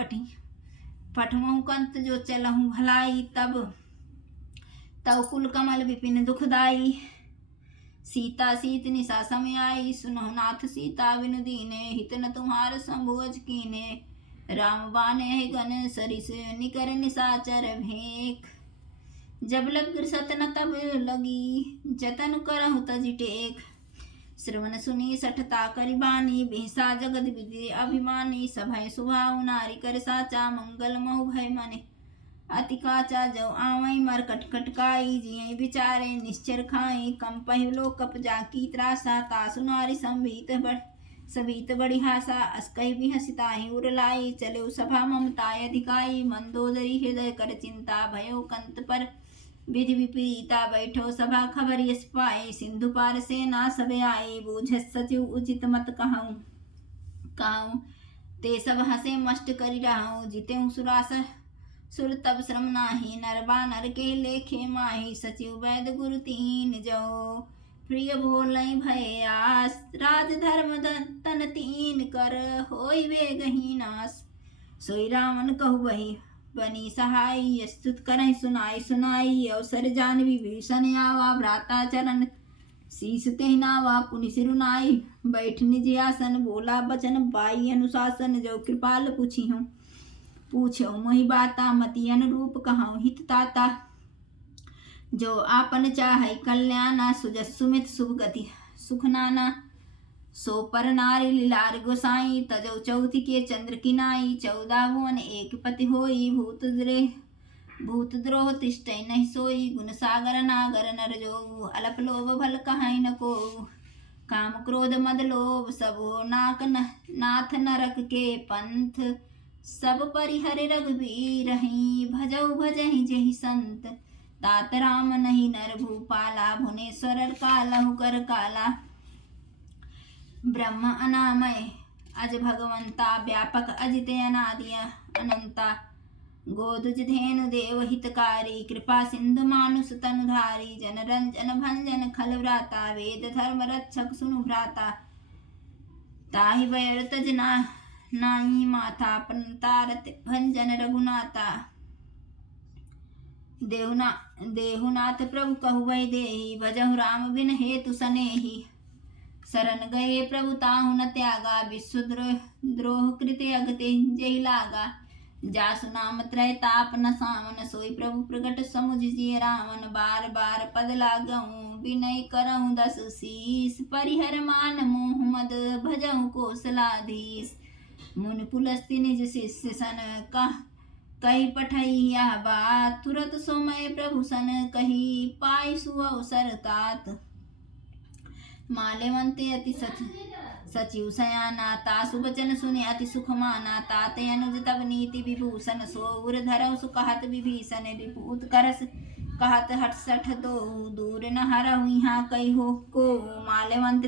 पठमहु कंत जो चलहु भलाई। तब कुल कमल विपिन दुखदाई, सीता सीत निशा समय आई। सुनहु नाथ सीता बिनु दीने, हित न तुम्हार शंभु अज कीने। राम बाने गन सरिस निकर निसाचर भेख। जब लग सतन तब लगी जतन करहु तजि टेक। श्रवण सुनी सठता करि बानी बिहसा जगत विदि अभिमानी। सभय सुभाव नारी कर साचा मंगल महु भय मने। अति काचा जो आवई मर कटकटकाई जियई बिचारे निश्चर खाई। कम पहिलो कप जाकी त्रासा तासु नारी सभीत बड़ी हासा। अस्कई बिहसिताहि उरलाई चले सभा ममताय अधिकाई। मंदोदरी हृदय कर चिंता भयो कंत पर विधि विपरीता। बैठो सभा खबर यस पाए सिंधु पार सेना सब आए। बूझस सचिव उचित मत कहूँ ते सब हसे मष्ट करि रहूँ। जितेऊ सुर तब श्रम नाही नर बानर के लेखे माही। सचिव वैद गुरु तीन जो प्रिय भोलई भय आस। राज धर्म तन तीन कर होई वेगही नास। सोई रावण कहु वही बनी सहाय। स्तुत करहि सुनाई अवसर जान विभीषण आवा। भ्राता चरण शीस ते नावा पुनि सिरुनाई। बैठ निज आसन बोला बचन पाई अनुशासन। जो कृपाल पूछो मोहि बाता मति अनुरूप कहूँ हित ताता। जो आपन चाहै कल्याणा सुजस सुमित शुभ गति सुख नाना। सो पर नारी लीलार गोसाई तजौ चौथी के चंद्र किनाई। 14 भुवन एक पति होई भूत द्रोह तिष्ठै नहीं सोई। गुण सागर नागर नर जो अलप लोभ भल कहाई न को। काम क्रोध मद लोभ सबो नाथ नरक के पंथ। सब परिहर रघुबीर रही भजहि जेहि संत। तात राम नहीं नर भूपाला भुवनेश्वर कालहु कर काला। ब्रह्म अनामय अज भगवंता व्यापक अजित अनादि अनंता। गोदुज धेनु देव हितकारी कृपा सिंधु मानुष तनुधारी। जन रंजन भंजन खल व्राता वेद धर्म रक्षक सुनु भ्राता। ताहि बैर तजना नाई माथा तारत भंजन रघुनाथा। देहुनाथ प्रभु कहु वै देहि भजहु राम बिन हेतु सनेहि। शरण गए प्रभु ताहु न त्यागा विश्वद्रोह कृते अगते जहि लागा। जासु नाम त्रय ताप न सावन सोई प्रभु प्रगट समुझ जिय रावण। बार बार पद लागहु विनय करहु 10 शीस। परिहर मान मोह मद भजहु कौशलाधीश। मुनि पुलस्त्य निज शिष्य सन कही पठई यह बात। तुरत सोमय प्रभु सन कही पाई सुअवसर तात। माल्यवंते अति सचिव सयाना तासु बचन सुने अति सुख माना। ताते अनुज तब नीति विभूषण सो उर धरऊ सु कहत विभीषण। विभूत करस कहत हट सठ दो दूर न हरहु यहाँ कही हो को। माल्यवंत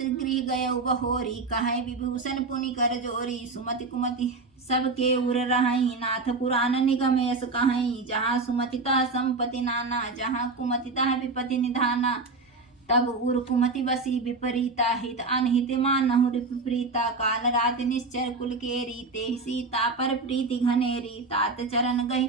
गृह गय बहोरी कहे विभूषण पुनि कर जोरी। सुमति कुमति सबके उर रहाई नाथ पुराण निगम यस कहाई। जहाँ सुमति तह संपत्ति नाना जहाँ कुमति तह विपत्ति निधाना। तब उर कुमति बसी विपरीता हित अनहित मानहु प्रीता। काल रात निश्चर कुल केरी तेहि सीता पर प्रीति घनेरी। तात चरण गई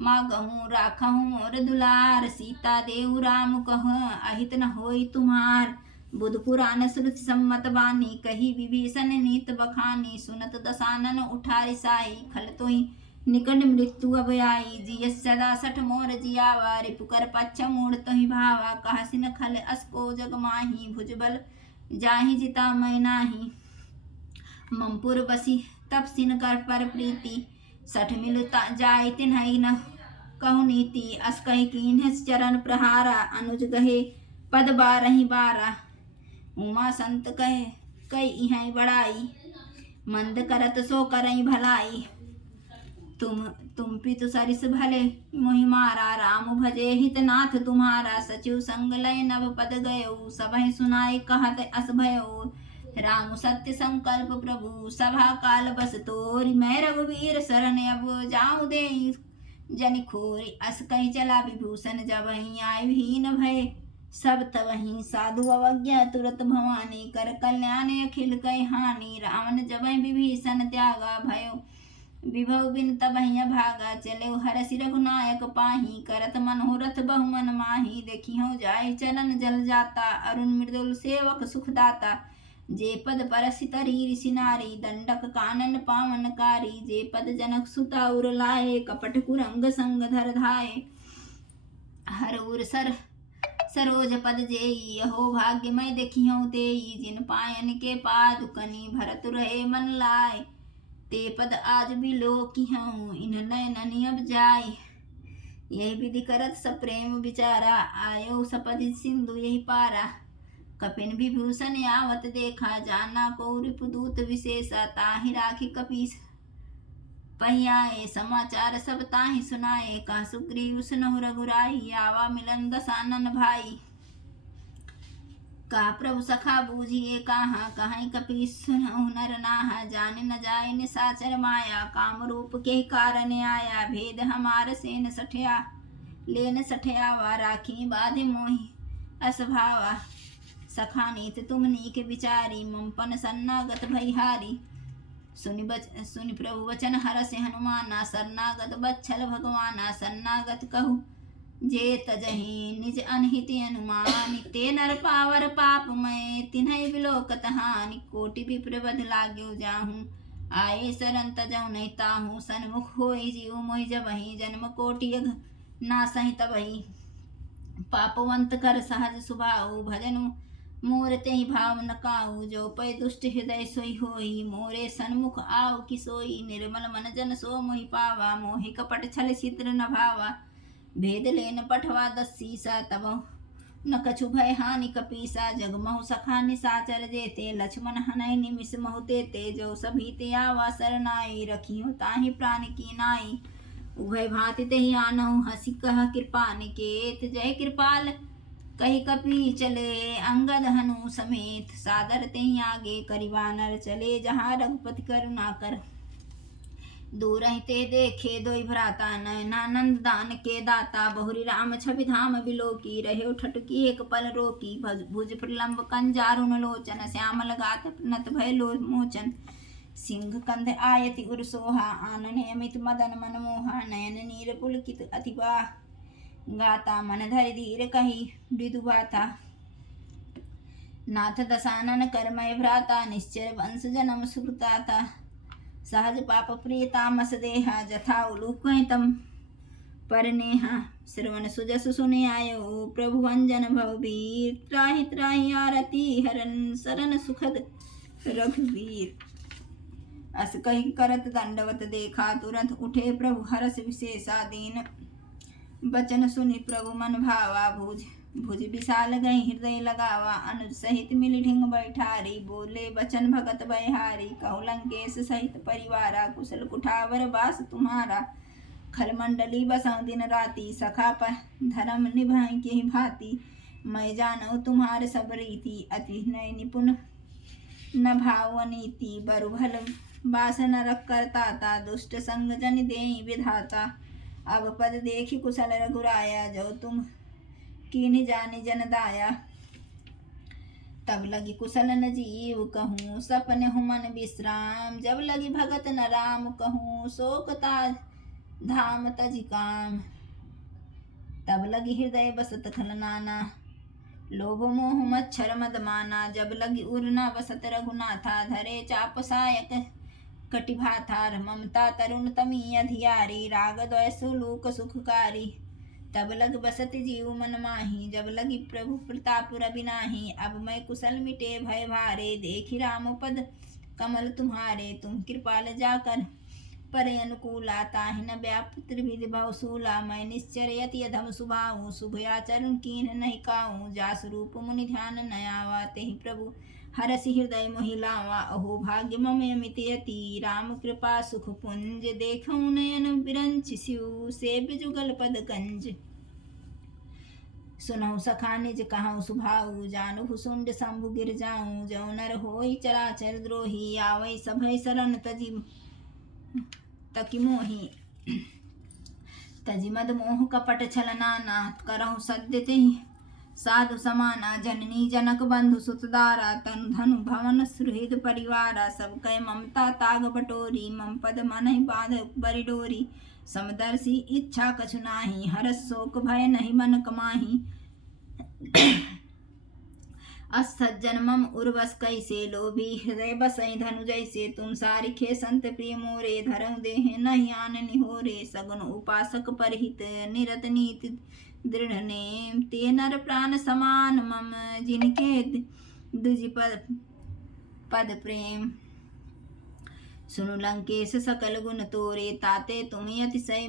मागहूँ राखहूँ मोर दुलार। सीता देहु राम कहूँ अहित न होई तुम्हार। बुध पुराण श्रुति सम्मत बानी कही विभीषण नीत बखानी। सुनत दसानन उठारी साई खल तोहि निकट मृत्यु अब आई। जियस सदा सठ मोर जियावा रिपुकर पच्छ मूढ़ तोहि भावा। कहसिन खल अस्को जग माही भुजबल जाहि जिता मैं नाही। ममपुर बसी तप सिन कर पर प्रीति सठ मिल जाय तिन्हई न कहु नीति। अस कहि कीन्ह चरण प्रहारा अनुज गहे पद बारहि बारा। उमा संत कहे कई इहाँ बड़ाई मंद करत सो करई भलाई। तुम पितु सरिस भले मोहि मारा। राम भजे हित नाथ तुम्हारा। सचिव संग लय नव पद गयो सबहि सुनाई कहत अस भयो। राम सत्य संकल्प प्रभु सभा काल बस तोरि। मैं रघुवीर शरण अब जाऊँ दे जनि खोरी। अस कही चला विभूषण जबहि आय हीन भय सब तवहि। साधु अवज्ञा तुरत भवानी कर कल्याण अखिल कई हानि। रावण जबहि विभीषण त्यागा भयो विभव बिन तबहि भागा। चले हरसि रघुनायक पाही करत मनोरथ बहुमन माही। देखियो जाय चरण जल जाता अरुण मृदुल सेवक सुखदाता। जे पद परसि तरी ऋषि नारी, दंडक कानन पावनकारी। जे पद जनक सुता उर लाए, कपट कुरंग संग धर धाये। हर उर सरोज पद जेई, हो भाग्यमय देखियो तेई। जिन पायन के पादुकनि, भरत रहे मन लाए। ते पद आज बिलोकिहूँ, इन नयननि अब जाय। यही विधि करत सप्रेम विचारा, आयो सपदि सिंधु यही पारा। कपिन विभूषण आवत देखा, जाना को रिपुदूत विशेषा। ताहि राखी कपि पहियाए, समाचार सब ताहि सुनाए। कह सुग्रीव सुनहु रघुराई, आवा मिलन दसानन भाई। कहा प्रभु सखा बूझिए कहा, कहीं कपि सुनहु नर नाहा। जाने न जाए निशाचर माया, काम रूप के कारण आया। भेद हमार सेन सठिया, लेन सठियावा। राखी बाधे मोहि असभावा, सखा नीत तुम नीक विचारी। ममपन सन्नागत भैहारी, सुनि प्रभु वचन हरसि हनुमाना। शरणागत बच्छल भगवाना, शरणागत कहु जे तजहि निज अनहित अनुमानि। ते नर पावर पाप मैं, तिन्है बिलोकत हानि। कोटि विप्र बध लाग्यो जाहूँ, आए शरण तजहु नहीं ताहू। सन्मुख होई जीव मोहि जबहि, जन्म कोटि यग नासहि तबहि। पापवंत कर सहज सुभाऊ, भजन मोर तेहि भाव न काऊ। जो पै दुष्ट हृदय सोई होई, मोरे सन्मुख आव कि सोई। निर्मल मन जन सो मोहि पावा, मोहि कपट छल छिद्र न भावा। भेद लेन पठवा दस्सीसा, तब न कछु भय हानि कपीसा। जगमहु सखा निशाचर जेते, लक्ष्मण हनहि निमिष महु तेते। जो सभी आवा सरनाई, रखियो ताहि प्राण की नाई। उभय भांति तेहि आनहु, हंसी कह कृपा निकेत। जय कृपाल कहि कपि चले, अंगद हनु समेत। सादर तेहि आगे करि वानर चले, जहाँ रघुपति करुणा कर। दूर ते देखे दोई भ्राता, नयनानंद दान के दाता। बहुरी राम छवि धाम बिलोकी, रहे ठटकी एक पल रोकी। भुज प्रलंब कंजारुन लोचन, श्यामल गात नत भय लो मोचन। सिंह कंध आयति उर सोहा, आनने अमित मदन मनमोहा। नयन नीर पुलकित अतिबा, गाता मन धरि धीर कही मृदु बाता। नाथ दसानन करमय भ्राता, निश्चर वंश जन्म सुकृताता। सहज पाप प्रिय तामस देहा, जथा उलूक तम पर नेहा। श्रवण सुजस सुने आयो, प्रभु अंजन भवबीर। त्राहि त्राहि आरती हरन, शरण सुखद रघुवीर। अस कहि करत दंडवत देखा, तुरंत उठे प्रभु हरष विशेषा। दीन बचन सुनि प्रभु मन भावा, भुज विशाल गई हृदय लगावा। अनुज सहित मिलि ढिंग बैठारी, बोले बचन भगत बयहारी। कहु लंकेश सहित परिवारा, कुशल कुठावर बास तुम्हारा। खलमंडली बसऊं दिन राति, सखा पर धर्म निभाई के भांति। मैं जानऊ तुम्हारे सब रीति, अति नय निपुण न भाव नीति। बरु भल बास नरक करताता, दुष्ट संग जन देई विधाता। अब पद देखि कुशल रघुराया, जो तुम कीन्हि जानि जन दाया। तब लगी कुशल न जीव कहूँ, सपने हुमन विश्राम। जब लगी भगत न राम कहूँ, शोक ताज धाम तजि काम। तब लगी हृदय बसत खल नाना, लोभ मोह मच्छर मद माना। जब लगी उर न बसत रघुनाथा, धरे चाप सायक कटिभाथा। ममता तरुण तमी अधियारी, राग द्वेषु लोक सुखकारी। तब लग बसत जीव मन माही, जब लगी प्रभु प्रताप रवि नाही। अब मैं कुशल मिटे भय भारे, देखि राम पद कमल तुम्हारे। तुम कृपाल जाकर परे अनुकूला, ताहि न व्याप त्रिविध बहुसूला। मैं निश्चर यति अधम सुभाऊँ, शुभ आचरण कीन्ह नहीं काऊँ। जास रूप मुनि ध्यान न आवा, तेहि प्रभु हरसि हृदय मोहि लावा। अहो भाग्य मम अमित यति, राम कृपा सुख पुंज। देखऊँ नयन बिरंच सिउ, सेव्य जुगल पद कंज। सुनहु सखा निज कहऊँ सुभाऊ, जानहु सुंड शंभु गिर जाऊँ। जो नर होई चराचर द्रोही, आवै सभय शरण तकि मोहि। तजि मद मोह कपट छल नाना, करहु सद्य तेहि साधु समाना। जननी जनक बंधु सुतदारा, तनु धनु भवन सुहृद परिवारा। सब कय ममता ताग बटोरी, मम पद मनहि बांध बरि डोरी। समदर्शी इच्छा कछु नाही, हरस शोक भय नहीं मन कमाही। असज्जन मम उर्वस कैसे लोभी हृदय बसई धनु जैसे तुम सारिखे संत प्रिय मोरे धर्म देह नहीं आननि हो रे सगुन उपासक परहित निरत नीति दृढ़ नेम ते नर प्राण समान मम जिनके दुज पद प्रेम सुनु लंकेश सकल गुण तोरे ताते तुम अतिशय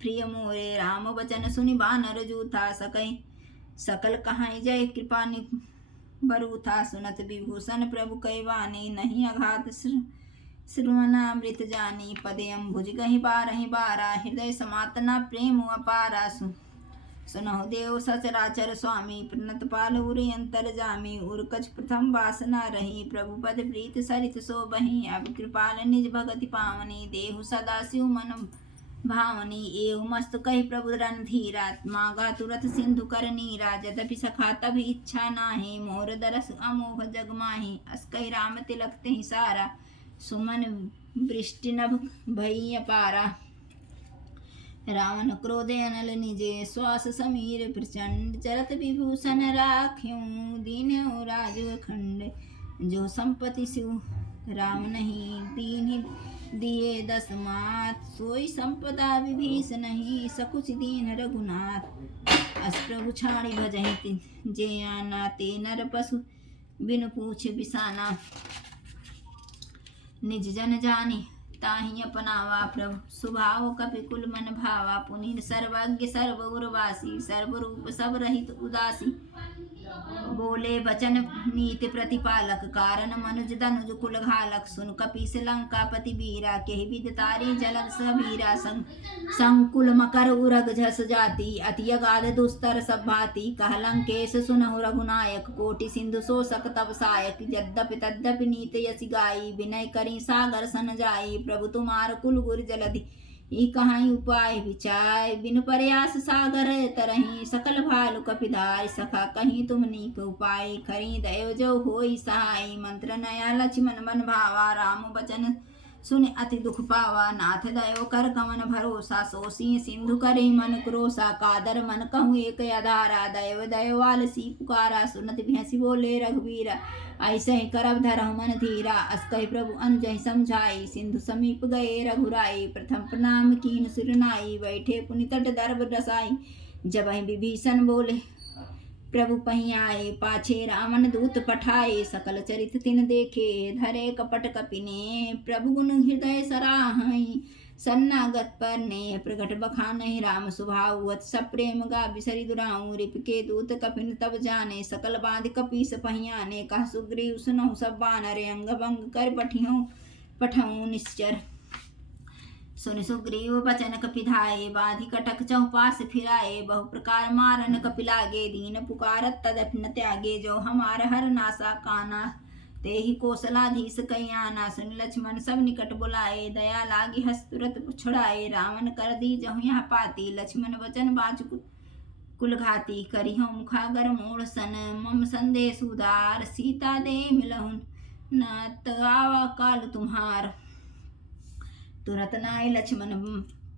प्रिय मोरे राम वचन सुनि बानर जूथा सकल कहाई जय कृपा बरु था सुनत विभूषण प्रभु कैवानी नहीं अघात श्रवणामृत जानी पदे अम्बुज गहि बारहि बारा हृदय समातना प्रेम अपारा सुनहु देव सचराचर स्वामी प्रणत पाल उरि अंतर जामी उर्कच प्रथम वासना रही प्रभु पद प्रीत सरित सो बही अब कृपाल निज भगति पावनी देहु सदा शिव मन भावनी एव मस्त कही प्रभु रणधीरा मागा तुरत सिंधु कर नीरा यद्यपि सखा तभी इच्छा नाही मोर दरस अमोघ जग माही अस कही राम तिलक ते सारा सुमन वृष्टि नभ भई अपारा रावण क्रोधे अनल निजे श्वास समीर प्रचंड चरत विभूषण राख्यूं दीन्यो राजू खंड जो संपत्ति शिव राम नहीं दीन दिए दस मात सोई संपदा विभीष नहीं सकुच दीन रघुनाथ अस प्रभु छाड़ी भजहि जे आना ते नर पशु बिन पूछ बिसाना निज जन जानी ताहि अपनावा प्रभु सुभाव कपिकुल मन भावा पुनीर सर्वज्ञ सर्व उर्वासी सर्वरूप सब रहित उदासी बोले वचन नीति प्रतिपालक कारण मनुज धनुज कुल घालक सुन कपीस लंकापति बीरा केहि विद तारे जलन सबीरा संकुल मकर उरग झस जाति अति अगाध दुस्तर सब भाति कह लंकेश सुनहु रघुनायक कोटि सिंधु शोषक तब सायक यद्यपि तद्यपि नीत यसी गाई विनय करी सागर सन जाई प्रभु तुम्हार कुल गुर जलधि ई कहाई उपाय विचार बिन प्रयास सागर तरही सकल भालु कपिधार सखा कहीं तुम नीक उपाय खरी दयो जो होई सहाय मंत्र नया लक्ष्मण मन भावा राम बचन सुन अति दुख पावा नाथ दयो कर कमन भरोसा सोसी सिंधु करे मन क्रोसा कादर मन कहूँ एक आधारा दयो दयो आलसी पुकारा सुनत भैंसी बोले रघुवीरा ऐसे ही करब धरहु मन धीरा अस कहि प्रभु अनुजहि समझाई सिंधु समीप गए रघुराई प्रथम प्रणाम कीन सुरनाई बैठे पुनि तट दर्भ रसाई जब विभीषण बोले प्रभु पही आए पाछे रावण दूत पठाए सकल चरित तिन देखे धरे कपट कपिने प्रभु गुण हृदय सराहई सन्नागत पर ने प्रगट बखाने राम स्वभाव सप्रेम गा बिसरि दुराऊ रिप के दूत कपिन तब जाने सकल बांध कपीस पहियाने कह सुग्रीव सुनहु सब बानर अंग भंग कर पठऊ निश्चर सुन सुग्रीव बचन कपिधाये बाधि कटक चौपास फिराए बहु प्रकार मारन कपिलागे दीन पुकारत तदपि न त्यागे जो हमार हर नासा काना ते ही कौशलाधीश कयाना सुन लक्ष्मण सब निकट बुलाए दया लागी हस्त तुरत छुड़ाए रावण कर दी जहु यहाँ पाती लक्ष्मण वचन बाचु कुल घाती करिहो मुखागर मूढ़ सन मम संदेश उदार सीता दे मिलहुन न तवा काल तुम्हार तुरत नाय लक्ष्मण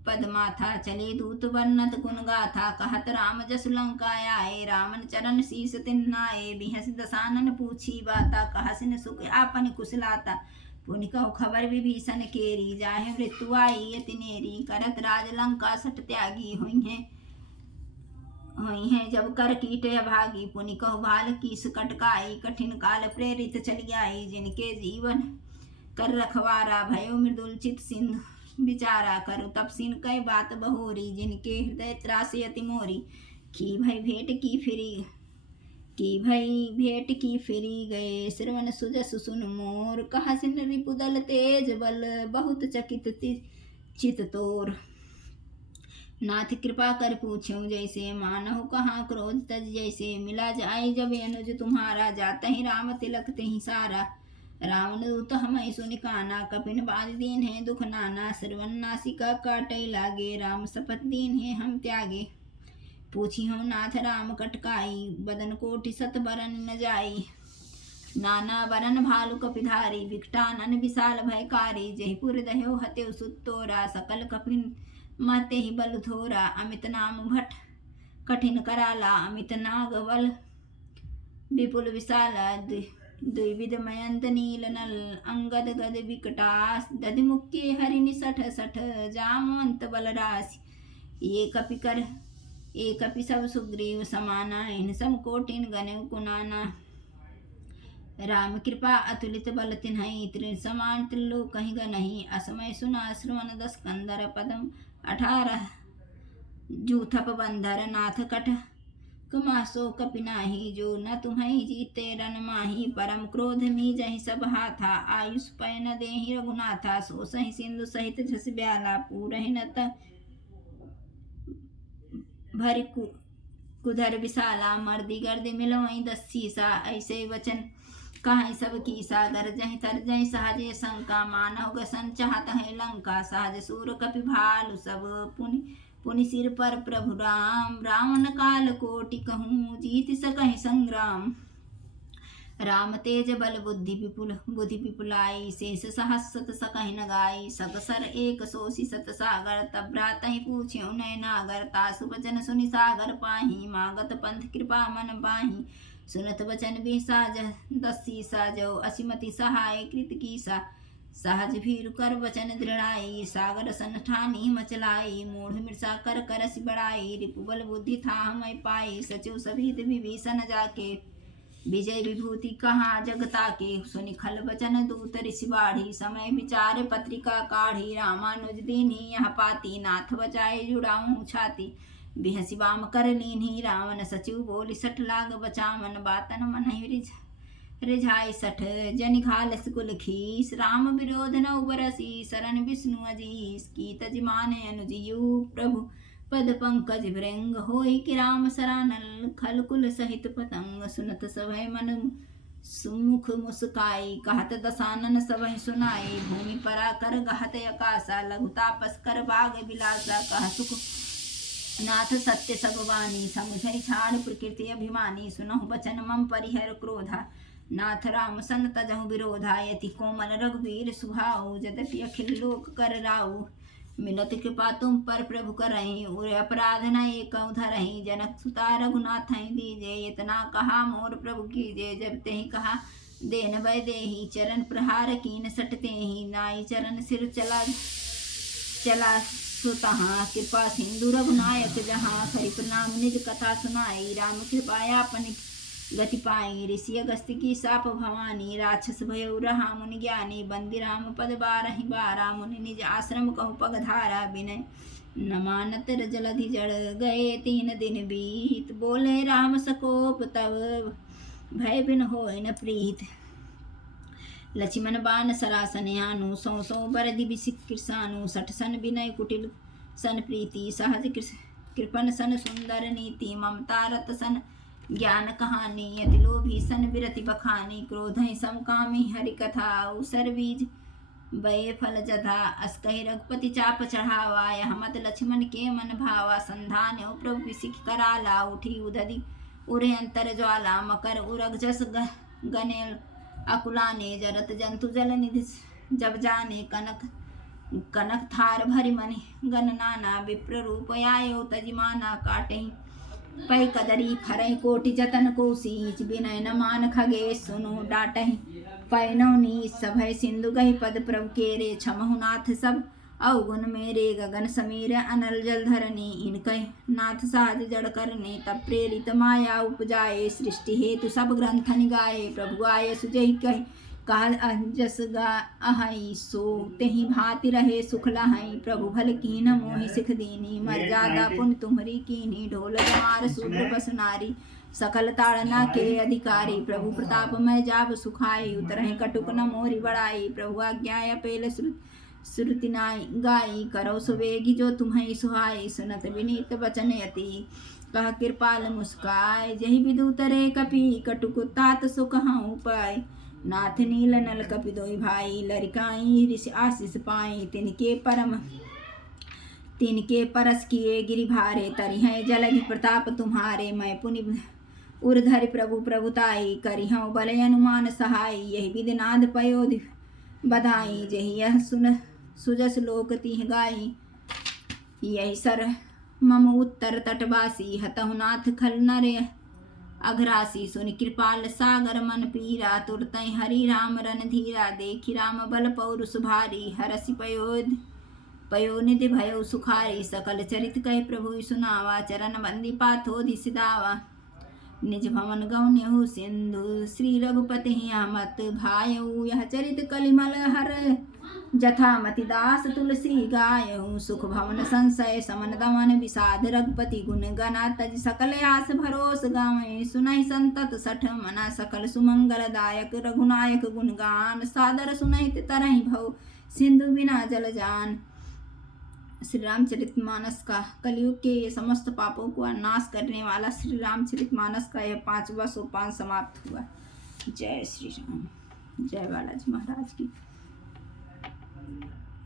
पद माथा चले दूत वर्णत गुण गाथा कहत राम जसु लंका आए रावण चरण शीस तिन्नाए बिहस दसानन पूछी बाता कहसिन सुख आपन कुशलाता पुनि कहु खबर विभीषण केरी जाहे मृत्यु आई यति नेरी करत राज लंका सट त्यागी हुई है जब कर कीट अभागी पुनि कहु भाल कीस कटकाई कठिन काल प्रेरित चली आई जिनके जीवन कर रखवारा भयो मृदुल चित सिंधु विचारा करु तब सिन कई बात बहोरी जिनके हृदय त्रासे अति मोरी की भई भेंट की फिरी गए श्रवण सुजस सुन मोर कहा सिन रिपुदल तेज बल बहुत चकित चित तोर नाथ कृपा कर पूछूं जैसे मानहु कहाँ क्रोध तज जैसे मिला जाए जब अनुज तुम्हारा जाता ही राम तिलक ते सारा रावण दूत हमें सुनिकाना कपिन बाध दीन है दुख नाना श्रवण नासिका काटे लागे राम शपथ दीन है हम त्यागे पूछी हम नाथ राम कटकाई बदन कोटि सत बरन न जाई नाना बरन भालु कपिधारी विकटानन विशाल भयकारी जयपुर दह्यो हत्यो सुतोरा सकल कपिन मते ही बल थोरा अमित नाम भट कठिन कराला अमित नाग बल विपुल विशाल द्विविध मयंत नील नल अंगद गद विकटास दधि मुक्के हरिनि सठ सठ जामवंत बलरासी एक कपि सब सुग्रीव समाना इन सम कोटिन गण कुनाना राम कृपा अतुलित बल तिन्हई त्रिन समान त्रिलोक कहीं गनहि असमय सुना श्रवण दस कंदर पदम 18 जूथप बंधर नाथ कट कमासो कपिनाही जो न तुम्हें जीते रन माही परम क्रोध मी जहि सब हाथा आयुष पय न देहि रघुनाथा सो सहि सिंधु सहित झस ब्याला पूरहि न भर कुधर विशाला मर्दी गर्द मिलवई 10 सीसा ऐसे वचन कहीं सब की सागर जहि तर जहि सहजे शंका मानव गसन चाहत है लंका सहज सूर कपि भालु सब पुनि पुनि सिर पर प्रभु राम रावण काल कोटि कहूँ जीत सकहि संग्राम राम तेज बल बुद्धि विपुलाई शेष सहस्रत सकहि न गाई सकसर एक सोसी सत सागर तब भ्रातहि पूछ्यो नयनागर तासु वचन सुनि सागर पाही मागत पंथ कृपा मन बाही सुनत वचन बिसाज 10 सीसा जो असिमति सहाय कृत कीसा सहज भीरु कर वचन दृढ़ाई सागर सन ठानी मचलाई मूढ़ मिर्सा कर करसि बड़ाई रिपुबल बुद्धि था मैं पाई सचिव सभित विभीषण जाके विजय विभूति कहाँ जगता के सुनि खल वचन दूत ऋषि बाढ़ी समय विचार पत्रिका काढ़ी रामानुज दीन्ही यह पाती नाथ बचाए जुड़ाऊँ छाती बिहसी बाम कर लीन्ही रावण सचिव बोली सठ लाग बचावन बातन मन रिझाई सठ जनि घालस कुल खीस राम विरोध न उबरसी शरण विष्णु अजीस की तजमान अनुजियु प्रभु पद पंकज भृंग होई कि राम सरानल खल कुल सहित पतंग सुनत सभय मन सुमुख मुस्काई कहत दसानन सभय सुनाई भूमि परा कर गहत आकाशा लघु तापस कर बाग बिलासा कह सुख नाथ सत्य सब वाणी समुझई छाड़ प्रकृति अभिमानी सुनहु बचन मम परिहर क्रोधा नाथ राम सन तजहु विरोधा यति कोमल रघुवीर सुभाऊ यद्यपि अखिल लोक कर राऊ मिलत कृपा तुम पर प्रभु करहि और अपराध न एक धरहि जनक सुता रघुनाथ दीजे इतना कहा मोर प्रभु कीजे जब ते कहा देन भय देहि चरण प्रहार कीन सटते ही नाई चरण सिर चला सुतहा कृपा सिंधु रघुनायक जहाँ खरि प्रणाम निज कथा सुनाई राम कृपाया अपन गति पाई ऋषि अगस्त्य की साप भवानी राक्षस भयो रहा मुनि ज्ञानी बंदी राम पद बारहि बारा मुनि निज आश्रम कहु पगधारा विनय न मानत जलधि जड़ गए 3 दिन बीत बोले राम सकोप तब भय बिन होय न प्रीत लक्ष्मण बाण सरासन यानु सौ सौ बरदि बिसिक कृसानु 60 सन विनय कुटिल सन प्रीति सहज कृपन सन सुंदर नीति ममता रत सन ज्ञान कहानी यति लोभी सन विरति बखानी क्रोधहि समकामी हरि कथा उसर बीज बये फल जधा अस्कहि रघुपति चाप चढ़ावा यह मत लक्ष्मण के मन भावा संधान प्रभु विसिख कराला उठी उदधि उरे अंतर ज्वाला मकर उरग जस गनेल अकुलाने जरत जंतु जल निधि जब जाने कनक थार भरि मनि गण नाना विप्र रूप आयो तजिमाना काटे पै कदरी फरई कोटि जतन को सींच बिनय न मान खगे सुनो डाटहि पैनौ नी सभय सिंधु गहि पद प्रभु केरे छमहु नाथ सब अवगुण मेरे गगन समीर अनल जल धरनी इनकह नाथ साज जड़ करने तब प्रेरित माया उपजाए सृष्टि हेतु सब ग्रंथन गाए प्रभु आय सुजहि कह जस गा अहई सो तेहि भांति रहे सुख लहई प्रभु भल कीन मोहि सिख दीनी मर्यादा पुन तुम्हरी कीनी ढोल जमार शूद्र पशु नारी सकल ताड़ना के अधिकारी प्रभु प्रताप मैं जाब सुखाई उतरहि कटुक न मोरी बड़ाई प्रभु आज्ञा पेल श्रुति नाई गाई करो सुवेगी जो तुम्हें सुहाई सुनत विनीत वचन यति कह कृपाल मुस्काय जहि विदु तरे कपि कटुक तात सुख हूँ पाय नाथ नील नल कपि दोई भाई लरिकाई ऋषि आशीष पाई तिनके परस किए गिरि भारे तरि है जलधि प्रताप तुम्हारे मैं पुनि उर्धरि प्रभु प्रभुताई करिहँ बल अनुमान सहाय यही विधिनाद पयोधि बधाई जहि यह सुन सुजस लोक तिह गाई यही सर मम उत्तर तटवासी हतहु नाथ खल नरे अघरासी सुनि कृपाल सागर मन पीरा, तुरतहि हरि राम रणधीरा, देखि राम बल पौरुष भारी, हरषि पयोनिधि भयो सुखारी, सकल चरित कहि प्रभु सुनावा, चरण बंदी पाथोधि सिधावा, निज भवन गौन्यहु सिंधु, श्री रघुपति मत भायऊ, यह चरित कलिमल हर, जथामति दास तुलसी गायऊ, सुख भवन संशय समन दमन, विषाद रघुपति गुण गना, तज सकल आस भरोस गावें, सुनहि संतत सठ मना, सकल सुमंगल दायक रघुनायक गुण गान, सादर सुनहि तरहि भव सिंधु बिना जल जान। श्री रामचरितमानस का कलयुग के ये समस्त पापों को नाश करने वाला श्री रामचरितमानस का यह 5वां सोपान समाप्त हुआ। जय श्री राम। जय बालाजी महाराज की।